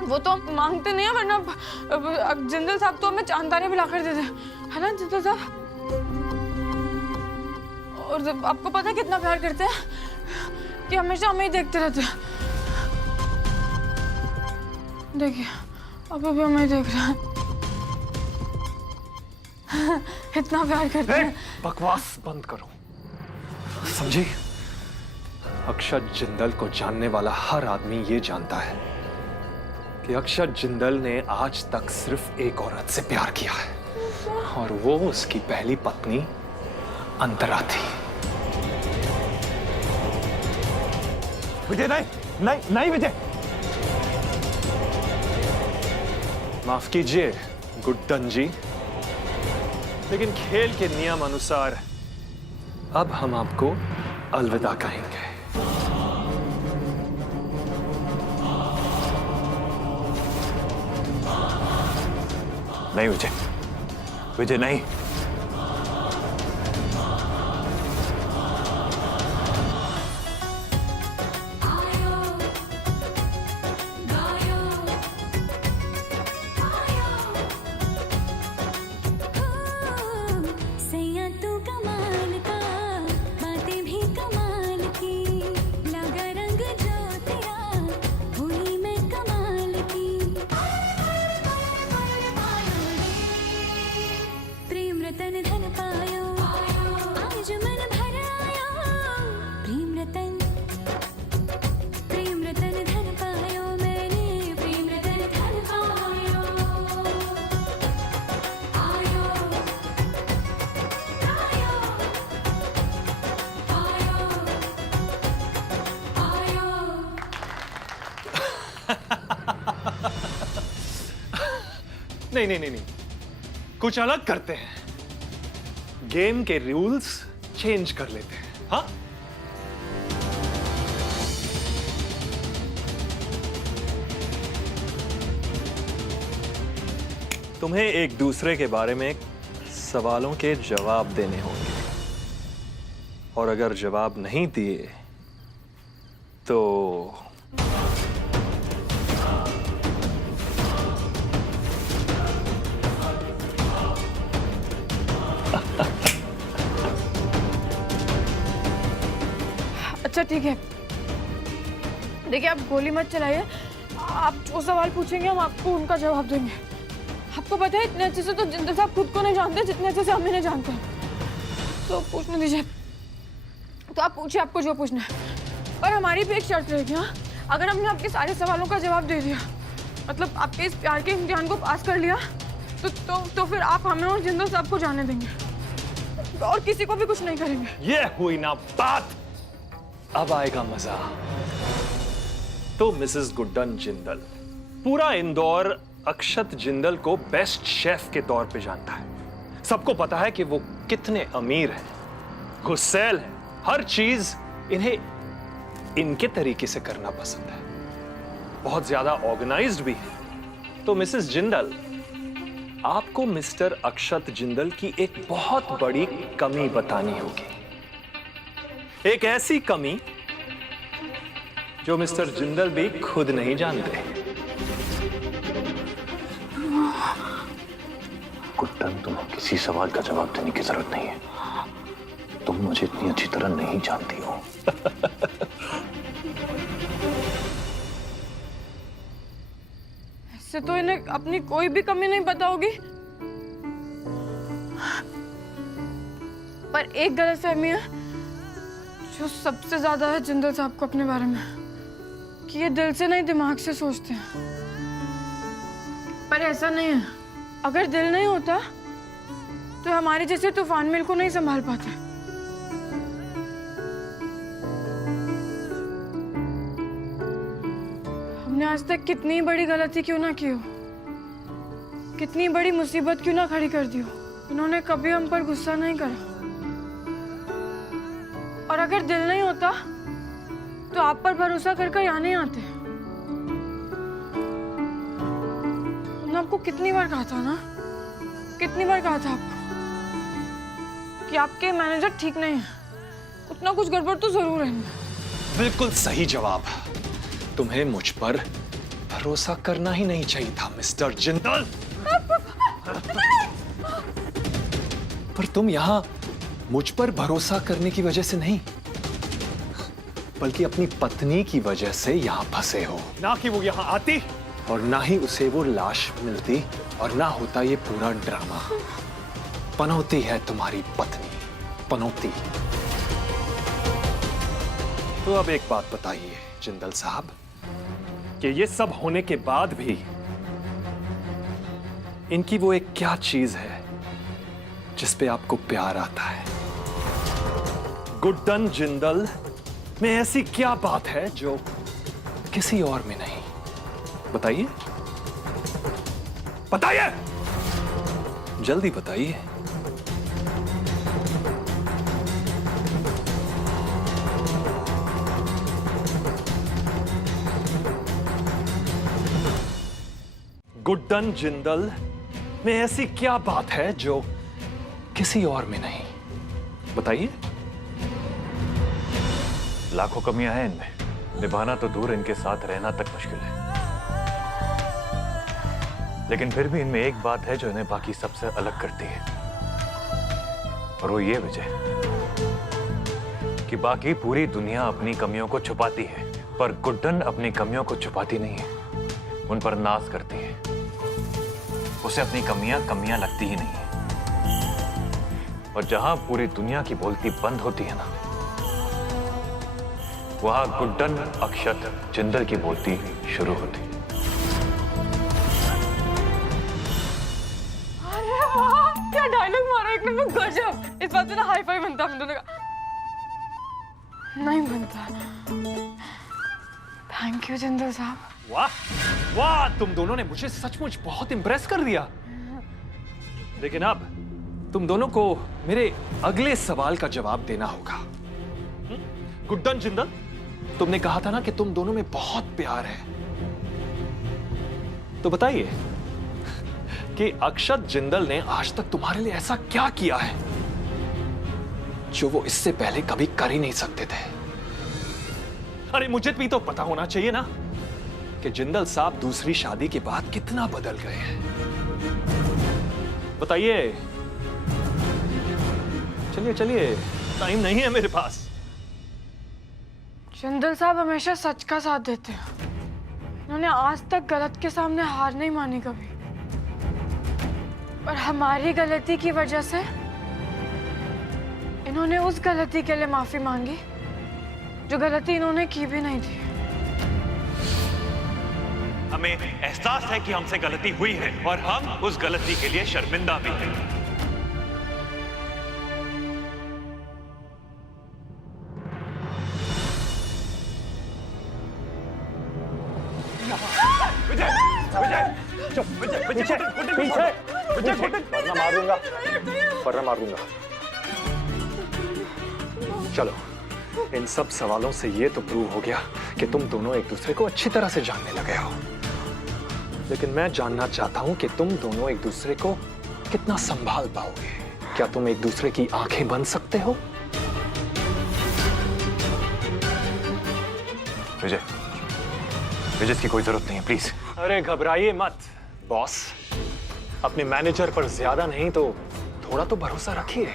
वो तो मांगते नहीं है, वरना जिंदल साहब तो हमें चांद भी ला कर देते, है ना जिंदल साहब? और आपको पता है कितना प्यार करते हैं कि हमेशा हमें ही देखते रहते हैं। देखिए अभी भी हमें ही देख रहे हैं। इतना प्यार करते हैं। बकवास बंद करो, समझी? अक्षत जिंदल को जानने वाला हर आदमी ये जानता है कि अक्षत जिंदल ने आज तक सिर्फ एक औरत से प्यार किया है, और वो उसकी पहली पत्नी अंतरा थी। विजय नहीं, नहीं, नहीं विजय, माफ कीजिए गुड्डन जी, लेकिन खेल के नियम अनुसार अब हम आपको अलविदा कहेंगे। नहीं विजय, विजय नहीं। सैया तू कमाल का, बातें भी कमाल की, लगा रंग जो तेरा, हुई मैं कमाल की। रतन धन पायो आज मन भर आयो प्रेम रतन धन पायो मैंने प्रेम रतन धन पायो आयो आयो आयो आयो। नहीं, कुछ अलग करते हैं। गेम के रूल्स चेंज कर लेते हैं। हाँ, तुम्हें एक दूसरे के बारे में सवालों के जवाब देने होंगे, और अगर जवाब नहीं दिए तो अच्छा ठीक है, देखिए आप गोली मत चलाइए। आप जो सवाल पूछेंगे हम आपको उनका जवाब देंगे। आपको पता है इतने अच्छे से तो जिंदल साहब खुद को नहीं जानते जितने अच्छे से हम इन्हें जानते हैं। तो पूछने दीजिए, तो आप पूछिए आपको जो पूछना है। और हमारी भी एक शर्त रहेगी। हाँ, अगर हमने आपके सारे सवालों का जवाब दे दिया, मतलब आपके इस प्यार के इम्तिहान को पास कर लिया, तो फिर आप हमें और जिंदल साहब को जाने देंगे और किसी को भी कुछ नहीं करेंगे। ये हुई ना बात। अब आएगा मजा। तो मिसेस गुड्डन जिंदल, पूरा इंदौर अक्षत जिंदल को बेस्ट शेफ के तौर पे जानता है। सबको पता है कि वो कितने अमीर हैं, गुस्सैल हैं, हर चीज इन्हें इनके तरीके से करना पसंद है, बहुत ज्यादा ऑर्गेनाइज्ड भी है। तो मिसेस जिंदल, आपको मिस्टर अक्षत जिंदल की एक बहुत बड़ी कमी बतानी होगी। एक ऐसी कमी जो मिस्टर जिंदल भी खुद नहीं जानते। गुड्डन, तुम्हें किसी सवाल का जवाब देने की जरूरत नहीं है। तुम मुझे इतनी अच्छी तरह नहीं जानती हो। इससे तो इन्हें अपनी कोई भी कमी नहीं पता होगी। पर एक गलतफहमी है जो सबसे ज्यादा है जिंदल साहब को अपने बारे में, कि ये दिल से नहीं दिमाग से सोचते हैं। पर ऐसा नहीं है। अगर दिल नहीं होता तो हमारे जैसे तूफान मिल को नहीं संभाल पाते। हमने आज तक कितनी बड़ी गलती क्यों ना की हो, कितनी बड़ी मुसीबत क्यों ना खड़ी कर दी हो, इन्होंने कभी हम पर गुस्सा नहीं करा। और अगर दिल नहीं होता तो आप पर भरोसा करके यहाँ नहीं आते। मैंने आपको कितनी बार कहा था ना, कितनी बार कहा था आपको कि आपके मैनेजर ठीक नहीं है, कुछ ना कुछ गड़बड़ तो जरूर है। बिल्कुल सही जवाब। तुम्हें मुझ पर भरोसा करना ही नहीं चाहिए था मिस्टर जिंदल। पर तुम यहाँ मुझ पर भरोसा करने की वजह से नहीं, बल्कि अपनी पत्नी की वजह से यहाँ फंसे हो। ना कि वो यहाँ आती और ना ही उसे वो लाश मिलती, और ना होता ये पूरा ड्रामा। पनौती है तुम्हारी पत्नी, पनौती। तो अब एक बात बताइए जिंदल साहब, कि ये सब होने के बाद भी इनकी वो एक क्या चीज है जिस पे आपको प्यार आता है? गुड्डन जिंदल में ऐसी क्या बात है जो किसी और में नहीं? बताइए, बताइए, जल्दी बताइए। गुड्डन जिंदल में ऐसी क्या बात है जो किसी और में नहीं? बताइए। लाखों कमियां हैं इनमें, निभाना तो दूर, इनके साथ रहना तक मुश्किल है। लेकिन फिर भी इनमें एक बात है जो इन्हें बाकी सबसे अलग करती है, और वो ये वजह कि बाकी पूरी दुनिया अपनी कमियों को छुपाती है, पर गुड्डन अपनी कमियों को छुपाती नहीं है, उन पर नाज करती है। उसे अपनी कमियां लगती ही नहीं है। और जहां पूरी दुनिया की बोलती बंद होती है ना, वहां गुड्डन अक्षत जिंदल की बोलती शुरू होती है। अरे वाह, क्या डायलॉग मारा एक नंबर, गजब। इस बात पे ना हाई फाई बनता हम दोनों का। नहीं बनता। थैंक यू जिंदल साहब। वाह वाह, तुम दोनों ने मुझे सचमुच बहुत इम्प्रेस कर दिया। लेकिन अब तुम दोनों को मेरे अगले सवाल का जवाब देना होगा। गुड्डन जिंदल, तुमने कहा था ना कि तुम दोनों में बहुत प्यार है, तो बताइए कि अक्षत जिंदल ने आज तक तुम्हारे लिए ऐसा क्या किया है जो वो इससे पहले कभी कर ही नहीं सकते थे। अरे मुझे भी तो पता होना चाहिए ना कि जिंदल साहब दूसरी शादी के बाद कितना बदल गए हैं। बताइए। चलिए चलिए, टाइम नहीं है मेरे पास। जिंदल साहब हमेशा सच का साथ देते हैं। उन्होंने आज तक गलत के सामने हार नहीं मानी कभी, और हमारी गलती की वजह से इन्होंने उस गलती के लिए माफी मांगी जो गलती इन्होंने की भी नहीं थी। हमें एहसास है कि हमसे गलती हुई है और हम उस गलती के लिए शर्मिंदा भी हैं। वरना मारूंगा। चलो, इन सब सवालों से ये तो प्रूव हो गया कि तुम दोनों एक दूसरे को अच्छी तरह से जानने लगे हो। लेकिन मैं जानना चाहता हूं कि तुम दोनों एक दूसरे को कितना संभाल पाओगे। क्या तुम एक दूसरे की आंखें बंद सकते हो? विजय, विजय की कोई जरूरत नहीं है, प्लीज। अरे घबराइए मत बॉस, अपने मैनेजर पर ज्यादा नहीं तो थोड़ा तो भरोसा रखिए।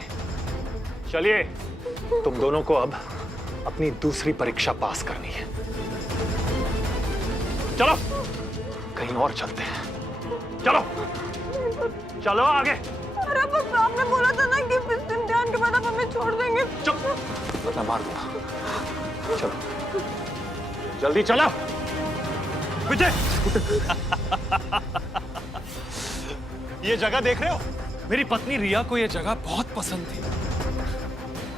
चलिए, तुम दोनों को अब अपनी दूसरी परीक्षा पास करनी है। चलो कहीं और चलते हैं। चलो चलो आगे। अरे बस आपने बोला था ना कि इस इम्तिहान के बाद आप हमें छोड़ देंगे। चुप, वरना मार दूंगा। चलो जल्दी चलो। विजय, ये जगह देख रहे हो? मेरी पत्नी रिया को ये जगह बहुत पसंद थी।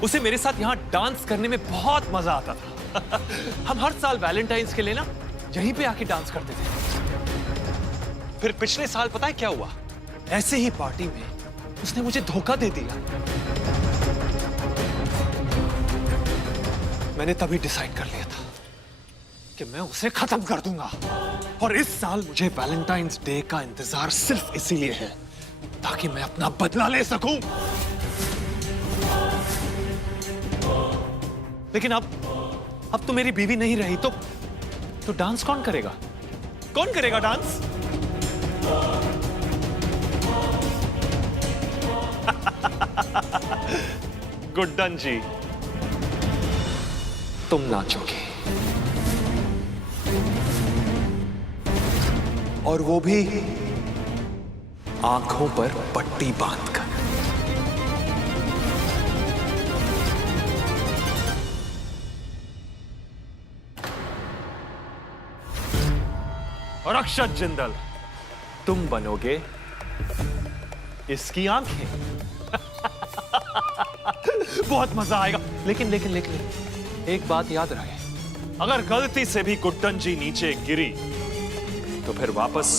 उसे मेरे साथ यहाँ डांस करने में बहुत मजा आता था। हम हर साल वैलेंटाइंस के लिए ना यहीं पे आके डांस करते थे। फिर पिछले साल पता है क्या हुआ? ऐसे ही पार्टी में उसने मुझे धोखा दे दिया। मैंने तभी डिसाइड कर लिया था कि मैं उसे खत्म कर दूंगा। और इस साल मुझे वैलेंटाइंस डे का इंतजार सिर्फ इसीलिए है ताकि मैं अपना बदला ले सकूं। लेकिन अब तो मेरी बीवी नहीं रही, तो डांस कौन करेगा? कौन करेगा डांस? गुड्डन जी, तुम नाचोगे, और वो भी आंखों पर पट्टी बांधकर। और अक्षत जिंदल, तुम बनोगे इसकी आंखें। बहुत मजा आएगा। लेकिन एक बात याद रहे, अगर गलती से भी गुड्डन जी नीचे गिरी तो फिर वापस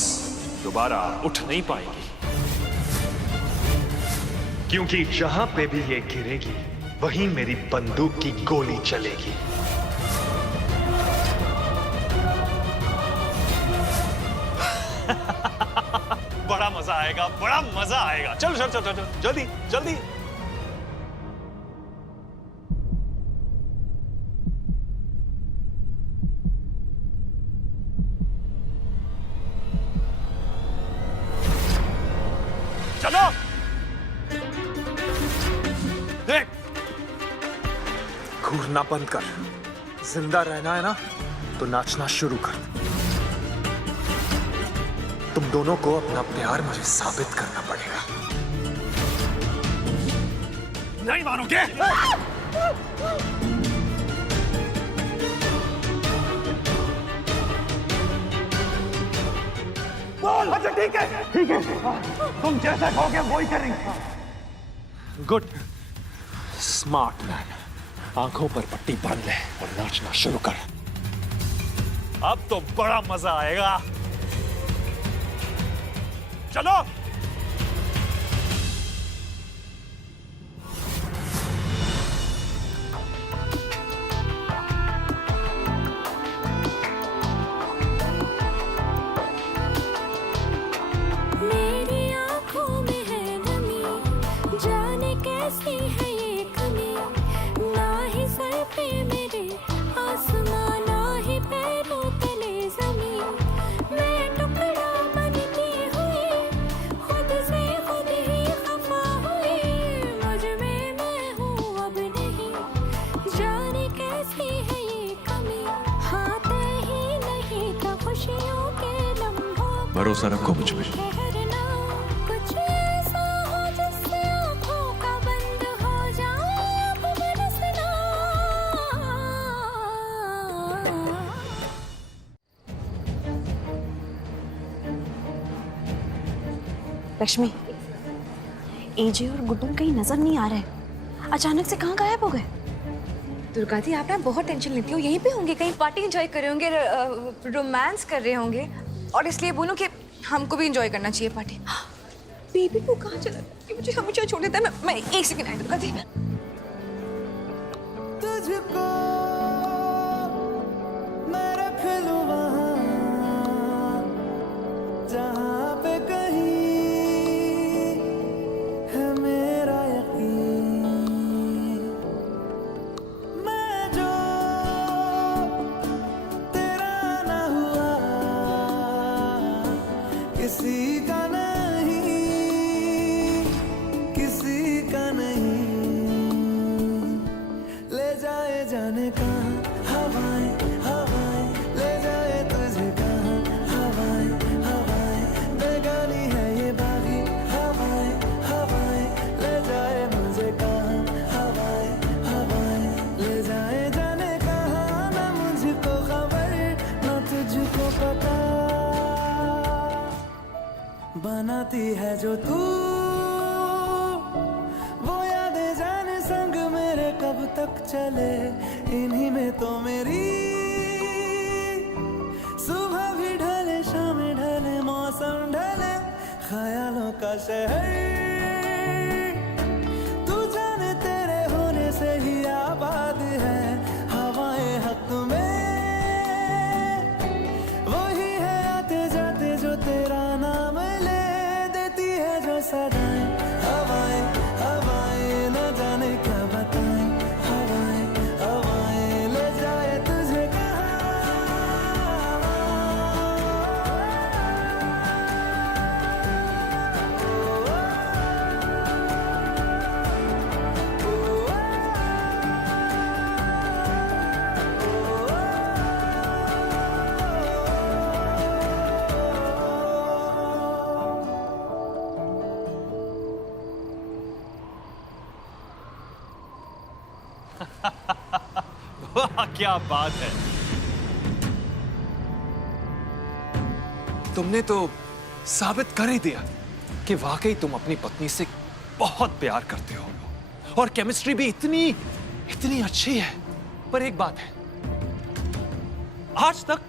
दोबारा उठ नहीं पाएगी। क्योंकि जहां पे भी ये गिरेगी वहीं मेरी बंदूक की गोली चलेगी। बड़ा मजा आएगा, बड़ा मजा आएगा। चलो चलो चलो चलो, जल्दी जल्दी। चलो। देख, घूरना बंद कर। जिंदा रहना है ना तो नाचना शुरू कर। तुम दोनों को अपना प्यार मुझे साबित करना पड़ेगा। नहीं मानोगे? बोल। अच्छा ठीक है, ठीक है, तुम जैसा कहोगे वही करेंगे। Good, smart man. आंखों पर पट्टी बांध ले और नाचना शुरू कर। अब तो बड़ा मजा आएगा। चलो। मेरी आँखों में है नमी, जाने कैसी है ये कमी। ना ही सर पे मेरे आसमां, ना ही पैरों तले ज़मीन। मैं टुकड़ा बनती हुई, खुद से खुद ही खफा हुई। मुझ में मैं हूँ अब नहीं, जाने कैसी है ये कमी। हाँ तय ही नहीं था खुशियों के लम्हों का भरोसा रखो मुझ पे। ठहरना। कुछ ऐसा हो जिससे आँखों का बंद हो जाए अब बरसना। लक्ष्मी, एजे और गुड्डन कहीं नजर नहीं आ रहे। अचानक से कहाँ गायब हो गए? दुर्गा दी, आप ना बहुत टेंशन लेती हो। यहीं पे होंगे, कहीं पार्टी एंजॉय कर रहे होंगे, रोमांस कर रहे होंगे, और इसलिए बोलूं कि हमको भी एंजॉय करना चाहिए पार्टी। बेबी वो कहाँ चला गया? मुझे हमेशा छोड़ देता है। मैं एक सेकंड आई दुर्गा दी। तुझको मैं रख लूं वहाँ, जहाँ पे कहीं है मेरा यकीन। मैं जो तेरा ना हुआ, किसी का नहीं, किसी का नहीं। ले जाए जाने कहाँ हवाएं, हवाएं ले जाए तुझे कहाँ। हवाएं, हवाएं बेगानी है ये बागी। हवाएं, हवाएं ले जाए मुझे कहाँ। हवाएं, हवाएं ले जाए जाने कहाँ। ना मुझको खबर, ना तुझको पता। बनाती है जो तू वो यादें, जाने संग मेरे कब तक चले। इन्हीं में तो मेरी सुबह भी ढले, शाम ढले, मौसम ढले, ख्यालों का शहर। तू जाने तेरे होने से ही आबाद है। हवाएं हक में वही है, आते जाते जो तेरा नाम ले देती है जो सदाएं। हवाएं, हवाएं न जाने क्या बताएं। हवाएं, हवाएं ले जाए तुझे वाह क्या बात है। तुमने तो साबित कर ही दिया कि वाकई तुम अपनी पत्नी से बहुत प्यार करते हो, और केमिस्ट्री भी इतनी इतनी अच्छी है। पर एक बात है, आज तक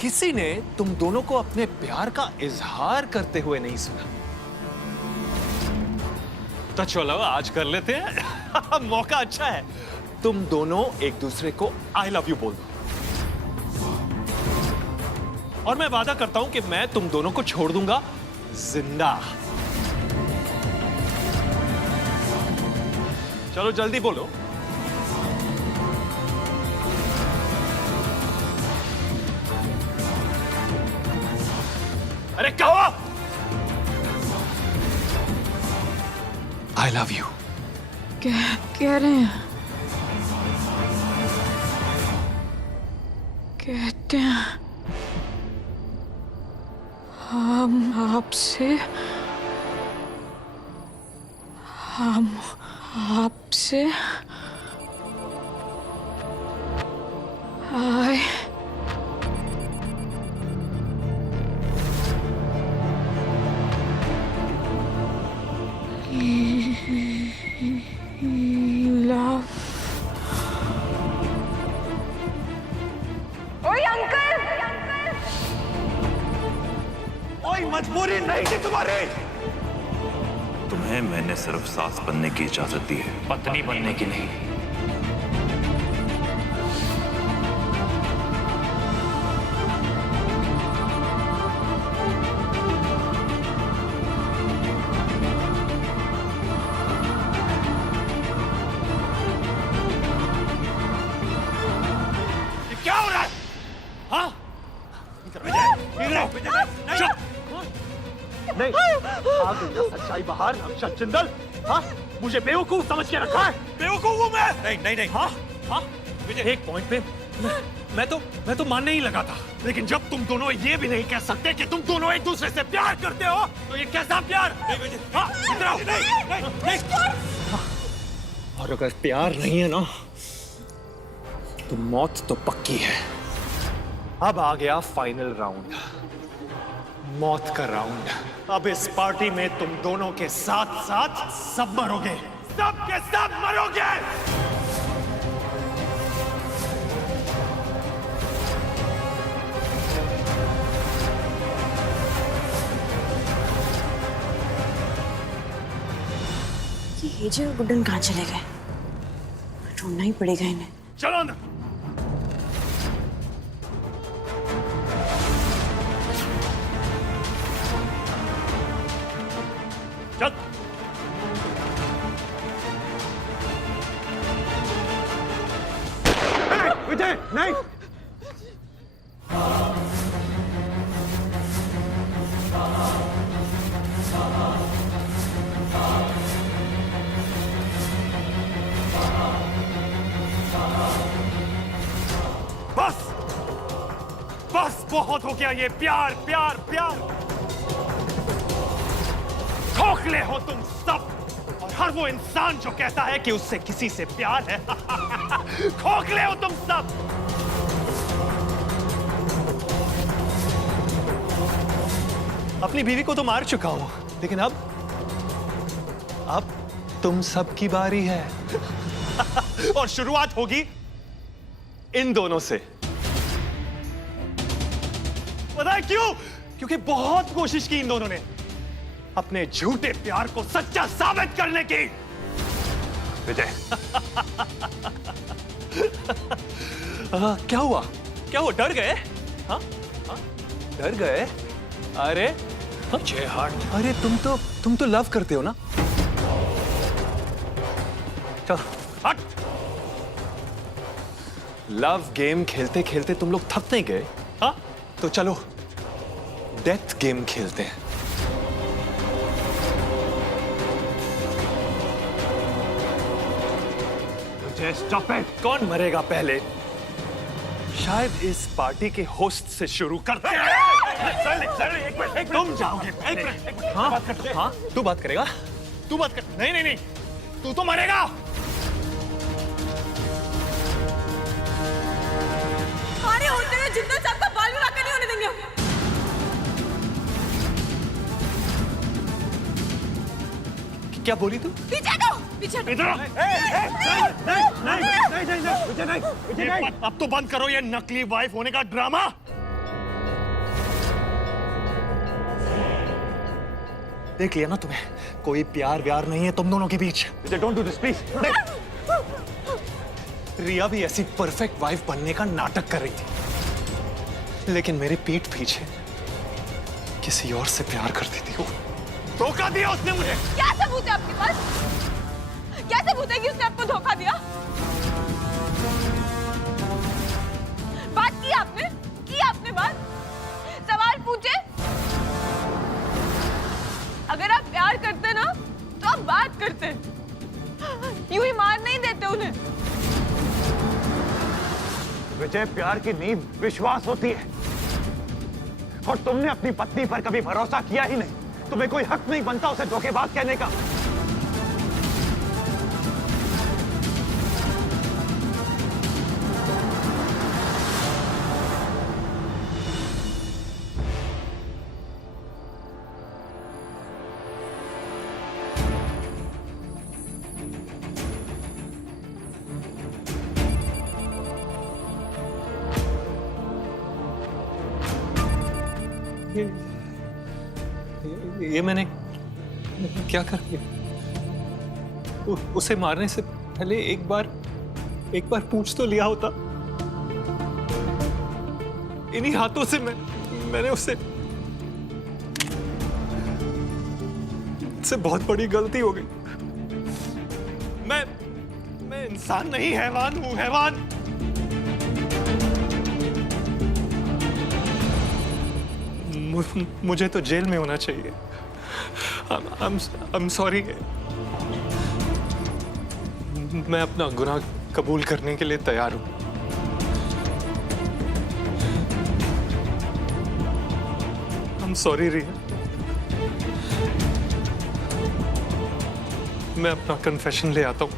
किसी ने तुम दोनों को अपने प्यार का इजहार करते हुए नहीं सुना। तो चलो आज कर लेते हैं। मौका अच्छा है, तुम दोनों एक दूसरे को आई लव यू बोल दो, और मैं वादा करता हूं कि मैं तुम दोनों को छोड़ दूंगा जिंदा। चलो जल्दी बोलो। अरे कहो। I love you. कह रहे हैं, कहते हैं हम आपसे हम आपसे I love. ओए अंकल! कोई मजबूरी नहीं थी तुम्हारी। तुम्हें मैंने सिर्फ सास बनने की इजाजत दी है, पत्नी बनने की नहीं। क्या हो रहा है? हाँ? नहीं, आ गई ना सच्चाई बाहर। अक्षत जिंदल, हाँ? मुझे बेवकूफ समझ के रखा है? बेवकूफ हूँ मैं? नहीं। हाँ? हाँ? एक पॉइंट पे मैं तो मानने ही लगा था, लेकिन जब तुम दोनों ये भी नहीं कह सकते कि तुम दोनों एक दूसरे से प्यार करते हो, तो ये कैसा प्यार? हाँ? इधर आओ। नहीं। और अगर प्यार नहीं है ना, तो मौत तो पक्की है। अब आ गया फाइनल राउंड, मौत का राउंड। अब इस पार्टी में तुम दोनों के साथ साथ सब मरोगे, सब के सब मरोगे। ये हेजे और गुड्डन कहाँ चले गए? ढूंढना ही पड़ेगा इन्हें। चलो अंदर। चल। विजय नहीं। बस बहुत हो गया ये प्यार प्यार प्यार। खोखले हो तुम सब, और हर वो इंसान जो कहता है कि उससे किसी से प्यार है। खोखले हो तुम सब। अपनी बीवी को तो मार चुका हूं, लेकिन अब तुम सबकी बारी है। और शुरुआत होगी इन दोनों से। पता है क्यों? क्योंकि बहुत कोशिश की इन दोनों ने अपने झूठे प्यार को सच्चा साबित करने की। विजय, क्या हुआ? क्या हुआ? डर गए? हाँ? डर गए? अरे जय हार्ट, अरे तुम तो लव करते हो ना? चल हट। लव गेम खेलते खेलते तुम लोग थक नहीं गए? हाँ? तो चलो डेथ गेम खेलते हैं। Stop it. कौन मरेगा पहले? शायद इस पार्टी के होस्ट से शुरू करते हैं। तुम जाओगे पहले। हाँ? हाँ? तू बात करेगा? तू बात कर। नहीं, तू तो मरेगा। हमारे होते हुए जिंदल साहब का बाल बुरा नहीं होने देंगे। क्या बोली तू? पीछे दो, पीछे दो। इधर। नहीं। अब तो बंद करो ये नकली वाइफ होने का ड्रामा। देख लिया ना तुम्हें, कोई प्यार व्यार नहीं है तुम दोनों के बीच। Don't do this please. Riya भी ऐसी परफेक्ट वाइफ बनने का नाटक कर रही थी, लेकिन मेरे पीठ पीछे किसी और से प्यार करती थी। वो धोखा दिया उसने मुझे। क्या सबूत है आपके पास? क्या सबूत है कि उसने आपको धोखा दिया? बात की आपने बात? सवाल पूछे? अगर आप प्यार करते ना तो आप बात करते, यूं ही मार नहीं देते उन्हें। विजय, प्यार की नींव विश्वास होती है, और तुमने अपनी पत्नी पर कभी भरोसा किया ही नहीं। तुम्हें कोई हक नहीं बनता उसे धोखेबाज कहने का। ये मैंने क्या कर दिया? उसे मारने से पहले एक बार पूछ तो लिया होता। इन्हीं हाथों से मैंने उससे बहुत बड़ी गलती हो गई। मैं इंसान नहीं, हैवान हूं, हैवान। मुझे तो जेल में होना चाहिए। I'm sorry। मैं अपना गुनाह कबूल करने के लिए तैयार हूं। I'm sorry रिया। मैं अपना कन्फेशन ले आता हूं।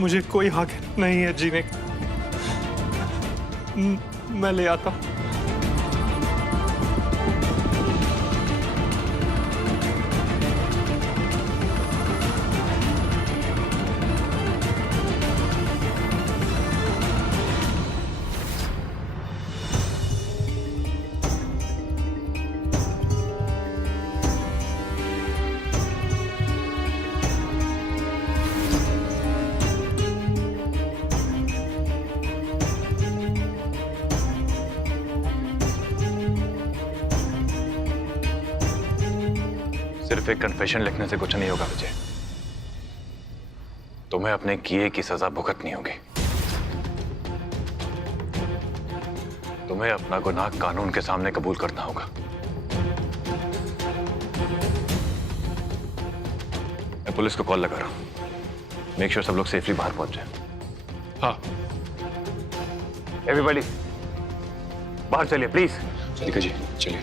मुझे कोई हक नहीं है जीने का। मैं ले आता हूं। सिर्फ एक कन्फेशन लिखने से कुछ नहीं होगा विजय। तुम्हें अपने किए की सजा भुगतनी होगी। तुम्हें अपना गुनाह कानून के सामने कबूल करना होगा। मैं पुलिस को कॉल लगा रहा हूं। मेक श्योर सब लोग सेफली बाहर पहुंच जाए। हाँ। एवरीबॉडी बाहर चलिए प्लीज। ठीक जी, चलिए।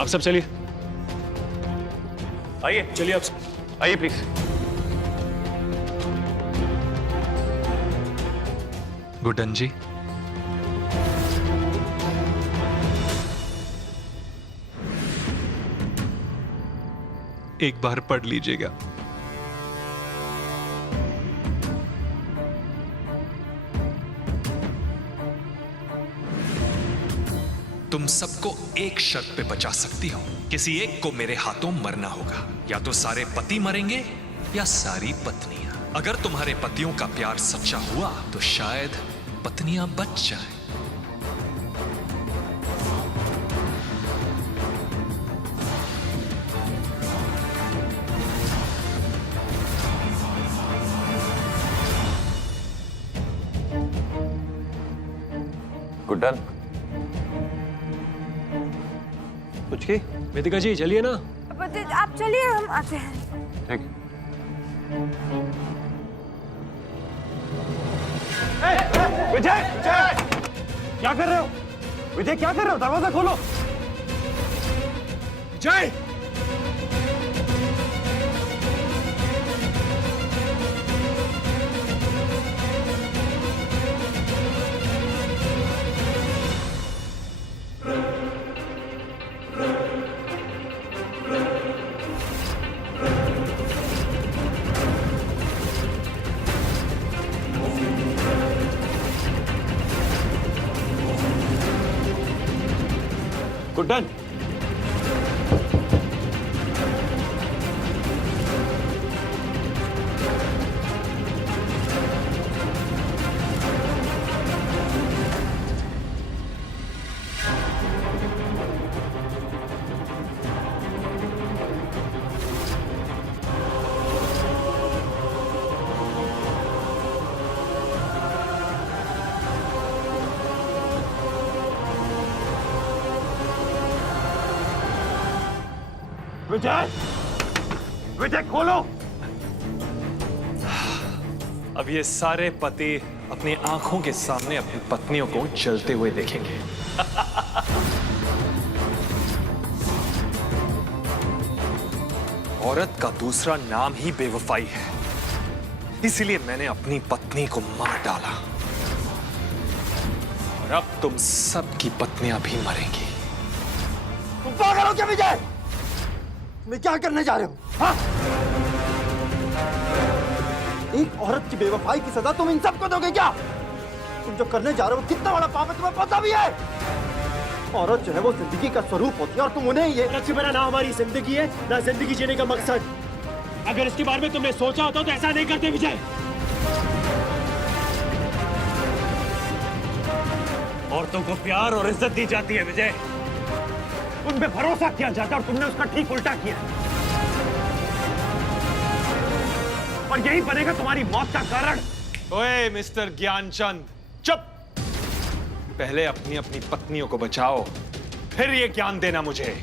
आप सब चलिए। आइए। चलिए आप आइए प्लीज। गुड्डन जी, एक बार पढ़ लीजिएगा। तुम सबको एक शर्त पे बचा सकती हो। किसी एक को मेरे हाथों मरना होगा। या तो सारे पति मरेंगे या सारी पत्नियां। अगर तुम्हारे पतियों का प्यार सच्चा हुआ तो शायद पत्नियां बच जाएं। गुड्डन। कुछ की वेदिका जी चलिए ना। आप चलिए, हम आते हैं। ठीक। विजय, क्या कर रहे हो? विजय क्या कर रहे हो? दरवाजा खोलो। विजय, गुड्डन, विजय, विजय खोलो। अब ये सारे पति अपनी आंखों के सामने अपनी पत्नियों को जलते हुए देखेंगे। औरत का दूसरा नाम ही बेवफाई है। इसीलिए मैंने अपनी पत्नी को मार डाला और अब तुम सबकी पत्नियां भी मरेंगी। तुम पागल हो क्या विजय? मैं क्या करने जा रहे हो? हाँ? एक औरत की बेवफाई की सजा तुम इन सबको दोगे क्या? तुम जो करने जा रहे हो कितना बड़ा पाप है तुम्हें पता भी है? औरत जो है वो जिंदगी का स्वरूप होती है और तुम उन्हें ये रक्षी बना ना हमारी जिंदगी है ना जिंदगी जीने का मकसद। अगर इसके बारे में तुमने सोचा होता तो ऐसा नहीं करते विजय। औरतों को प्यार और इज्जत दी जाती है विजय, उन पे भरोसा किया जाता है और तुमने उसका ठीक उल्टा किया और यही बनेगा तुम्हारी मौत का कारण। ओए मिस्टर ज्ञानचंद, चुप। पहले अपनी अपनी पत्नियों को बचाओ, फिर ये ज्ञान देना मुझे।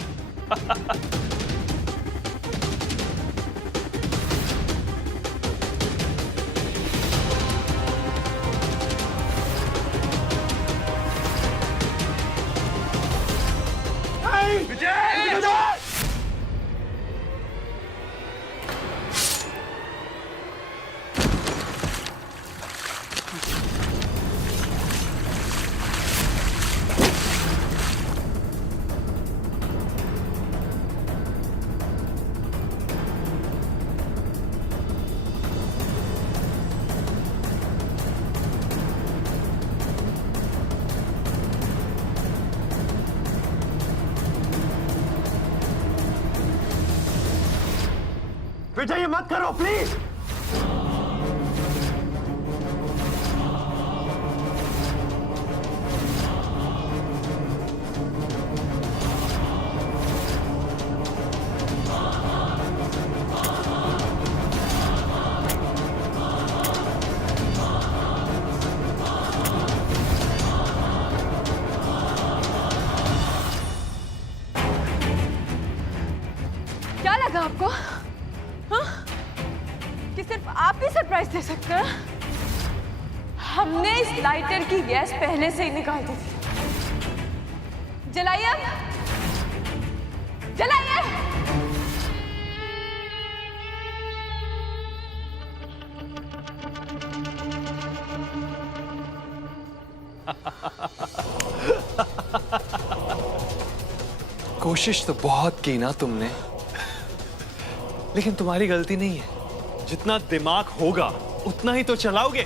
विजय ये मत करो प्लीज। क्या लगा आपको? हाँ? कि सिर्फ आप ही सरप्राइज दे सकते हैं? हमने इस लाइटर की गैस पहले से ही निकाल दी थी। जलाइए, जलाइए। कोशिश तो बहुत की ना तुमने, लेकिन तुम्हारी गलती नहीं है। जितना दिमाग होगा उतना ही तो चलाओगे।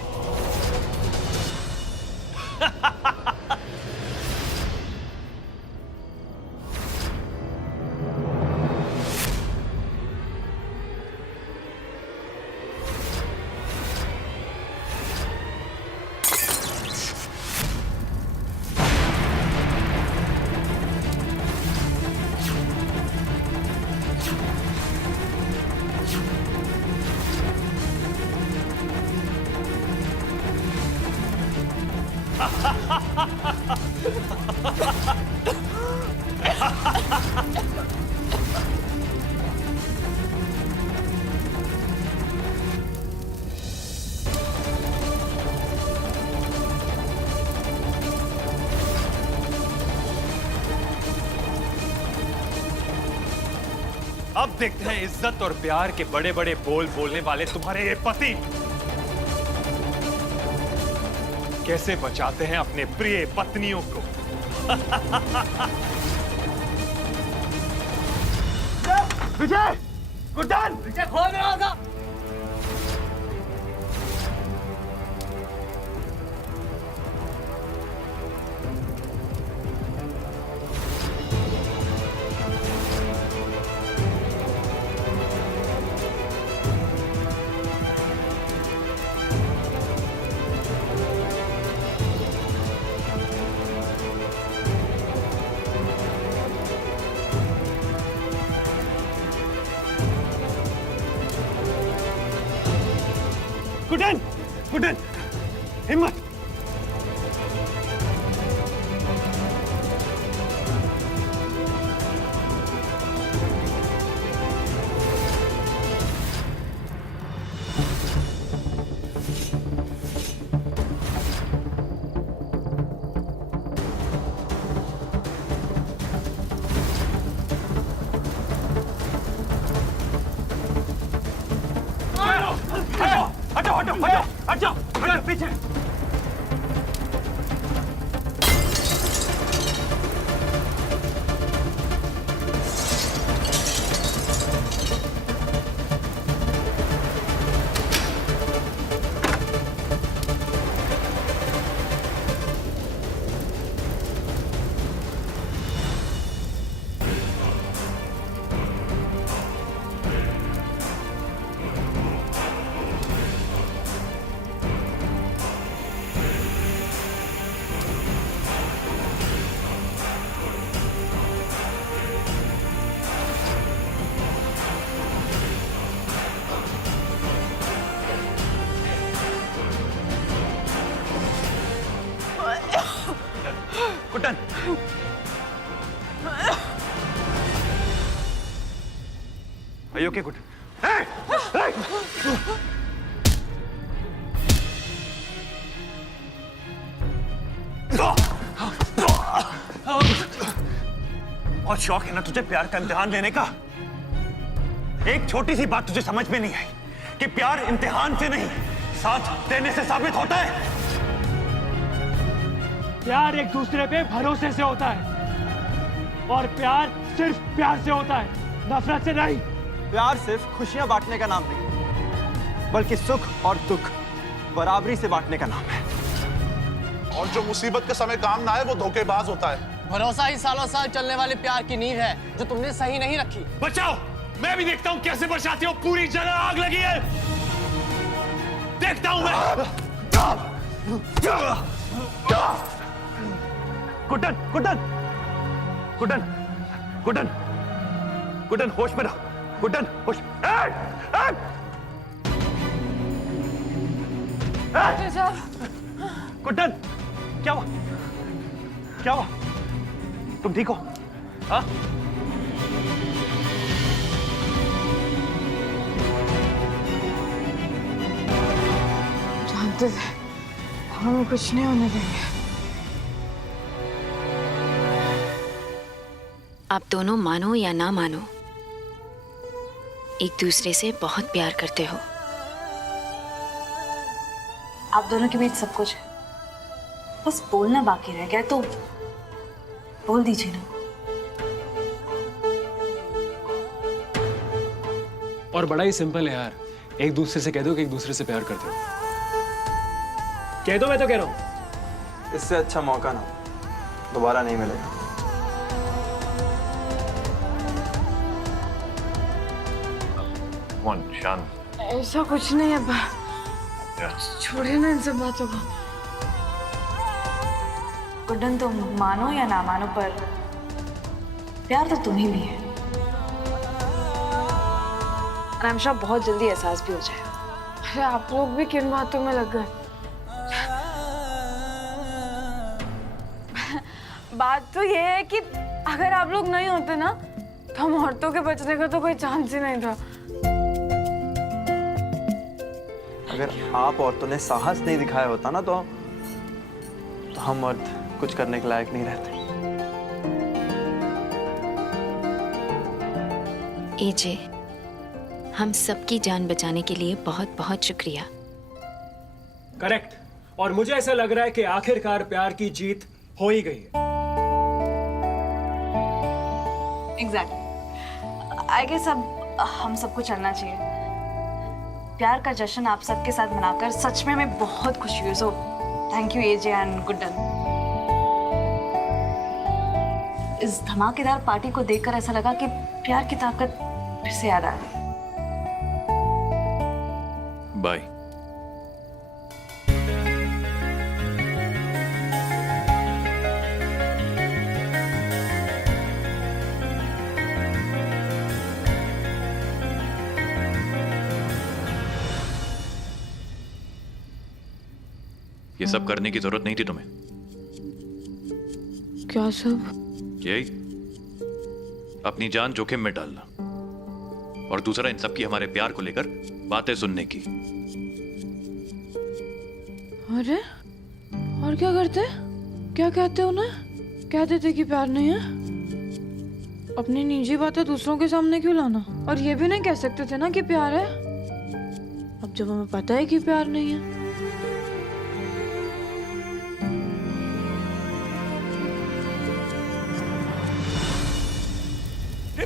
अब देखते हैं इज्जत और प्यार के बड़े बड़े बोल बोलने वाले तुम्हारे ये पति कैसे बचाते हैं अपने प्रिय पत्नियों को। विजय, गुड्डन, विजय खोल मेरा होगा। गुड्डन, गुड्डन, हिम्मत। हटो हटो हटो हटो हटो पीछे। और शौक है ना तुझे प्यार का इम्तिहान लेने का? एक छोटी सी बात तुझे समझ में नहीं आई कि प्यार इम्तिहान से नहीं, साथ देने से साबित होता है। प्यार एक दूसरे पे भरोसे से होता है और प्यार सिर्फ प्यार से होता है, नफरत से नहीं। प्यार सिर्फ खुशियां बांटने का नाम नहीं, बल्कि सुख और दुख बराबरी से बांटने का नाम है। और जो मुसीबत के समय काम ना आए वो धोखेबाज होता है। भरोसा ही सालों साल चलने वाले प्यार की नींव है जो तुमने सही नहीं रखी। बचाओ, मैं भी देखता हूं कैसे बचाते हो। पूरी जगह आग लगी है, देखता हूं मैं। गुड्डन, गुड्डन, गुड्डन, गुड्डन, गुड्डन, होश में रहो। गुड्डन, होश। गुड्डन, क्या हुआ? क्या हुआ? तुम ठीक हो? हाँ? जानते थे हमें कुछ नहीं होने देंगे। आप दोनों मानो या ना मानो, एक दूसरे से बहुत प्यार करते हो। आप दोनों के बीच सब कुछ है, बस बोलना बाकी रह गया, तो बोल दीजिए ना। और बड़ा ही सिंपल है यार, एक दूसरे से कह दो कि एक दूसरे से प्यार करते हो। कह दो, मैं तो कह रहा हूं। इससे अच्छा मौका ना दोबारा नहीं मिलेगा। शांत। ऐसा कुछ नहीं है, छोड़िए ना इन सब बातों को। गुड्डन, तुम मानो या ना मानो, पर प्यार तो तुम्हें भी है। रामशा बहुत जल्दी एहसास भी हो जाएगा। अरे आप लोग भी किन बातों में लग गए? बात तो ये है कि अगर आप लोग नहीं होते ना तो हम औरतों के बचने का तो कोई चांस ही नहीं था। अगर आप औरतों ने साहस नहीं दिखाया होता ना तो हम मर्द कुछ करने के लायक नहीं रहते। एजे, हम सबकी जान बचाने के लिए बहुत बहुत शुक्रिया। करेक्ट। और मुझे ऐसा लग रहा है कि आखिरकार प्यार की जीत हो ही गई है। एग्जैक्टली। आई गेस अब हम सबको चलना चाहिए। प्यार का जश्न आप सबके साथ मनाकर सच में मैं बहुत खुशी हुई। So thank you AJ and Guddan. इस धमाकेदार पार्टी को देखकर ऐसा लगा कि प्यार की ताकत फिर से याद आ गई। बाय। ये सब करने की जरूरत नहीं थी तुम्हें। क्या सब? यही अपनी जान जोखिम में डालना, और दूसरा इन सब की हमारे प्यार को लेकर बातें सुनने की। अरे और क्या करते? क्या कहते हो ना? कहते थे कि प्यार नहीं है। अपनी निजी बातें दूसरों के सामने क्यों लाना? और ये भी नहीं कह सकते थे ना कि प्यार है, अब जब हमें पता है कि प्यार नहीं है।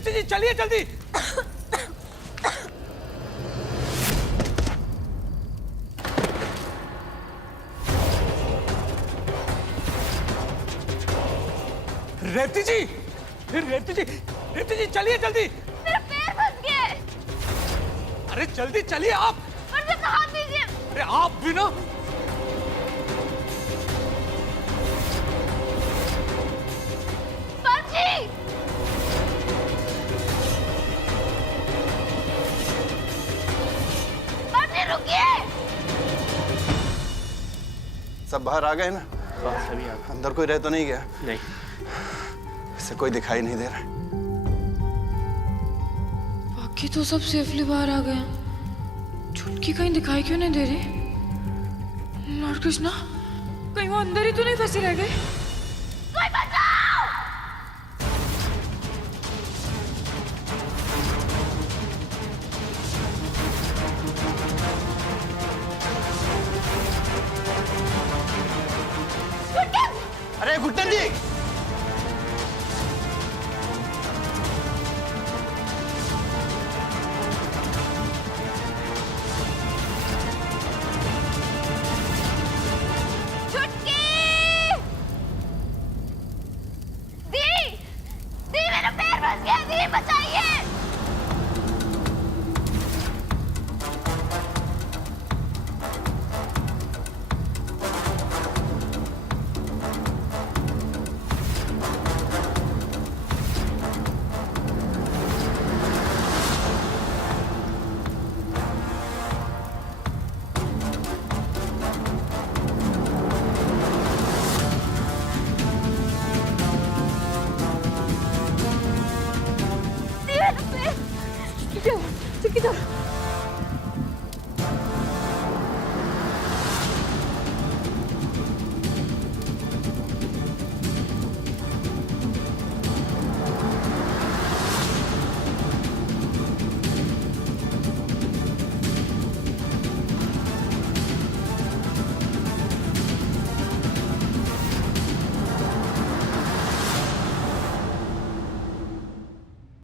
जी चलिए जल्दी। रेवती जी, रेवती जी, रेवती जी चलिए जल्दी। मेरा पैर फंस गया है। अरे जल्दी चलिए आप। मुझे अपना हाथ दीजिए। अरे आप भी ना। बाजी। रुकिए। सब बाहर आ गए ना? अंदर कोई रह तो नहीं गया? नहीं, इससे कोई दिखाई नहीं दे रहा। बाकी तो सब सेफली बाहर आ गए। चुटकी कहीं दिखाई क्यों नहीं दे रही? लॉर्ड कृष्णा, कहीं वो अंदर ही तो नहीं फंसी रह गई? कोई बचाओ! अरे गुड्डन जी,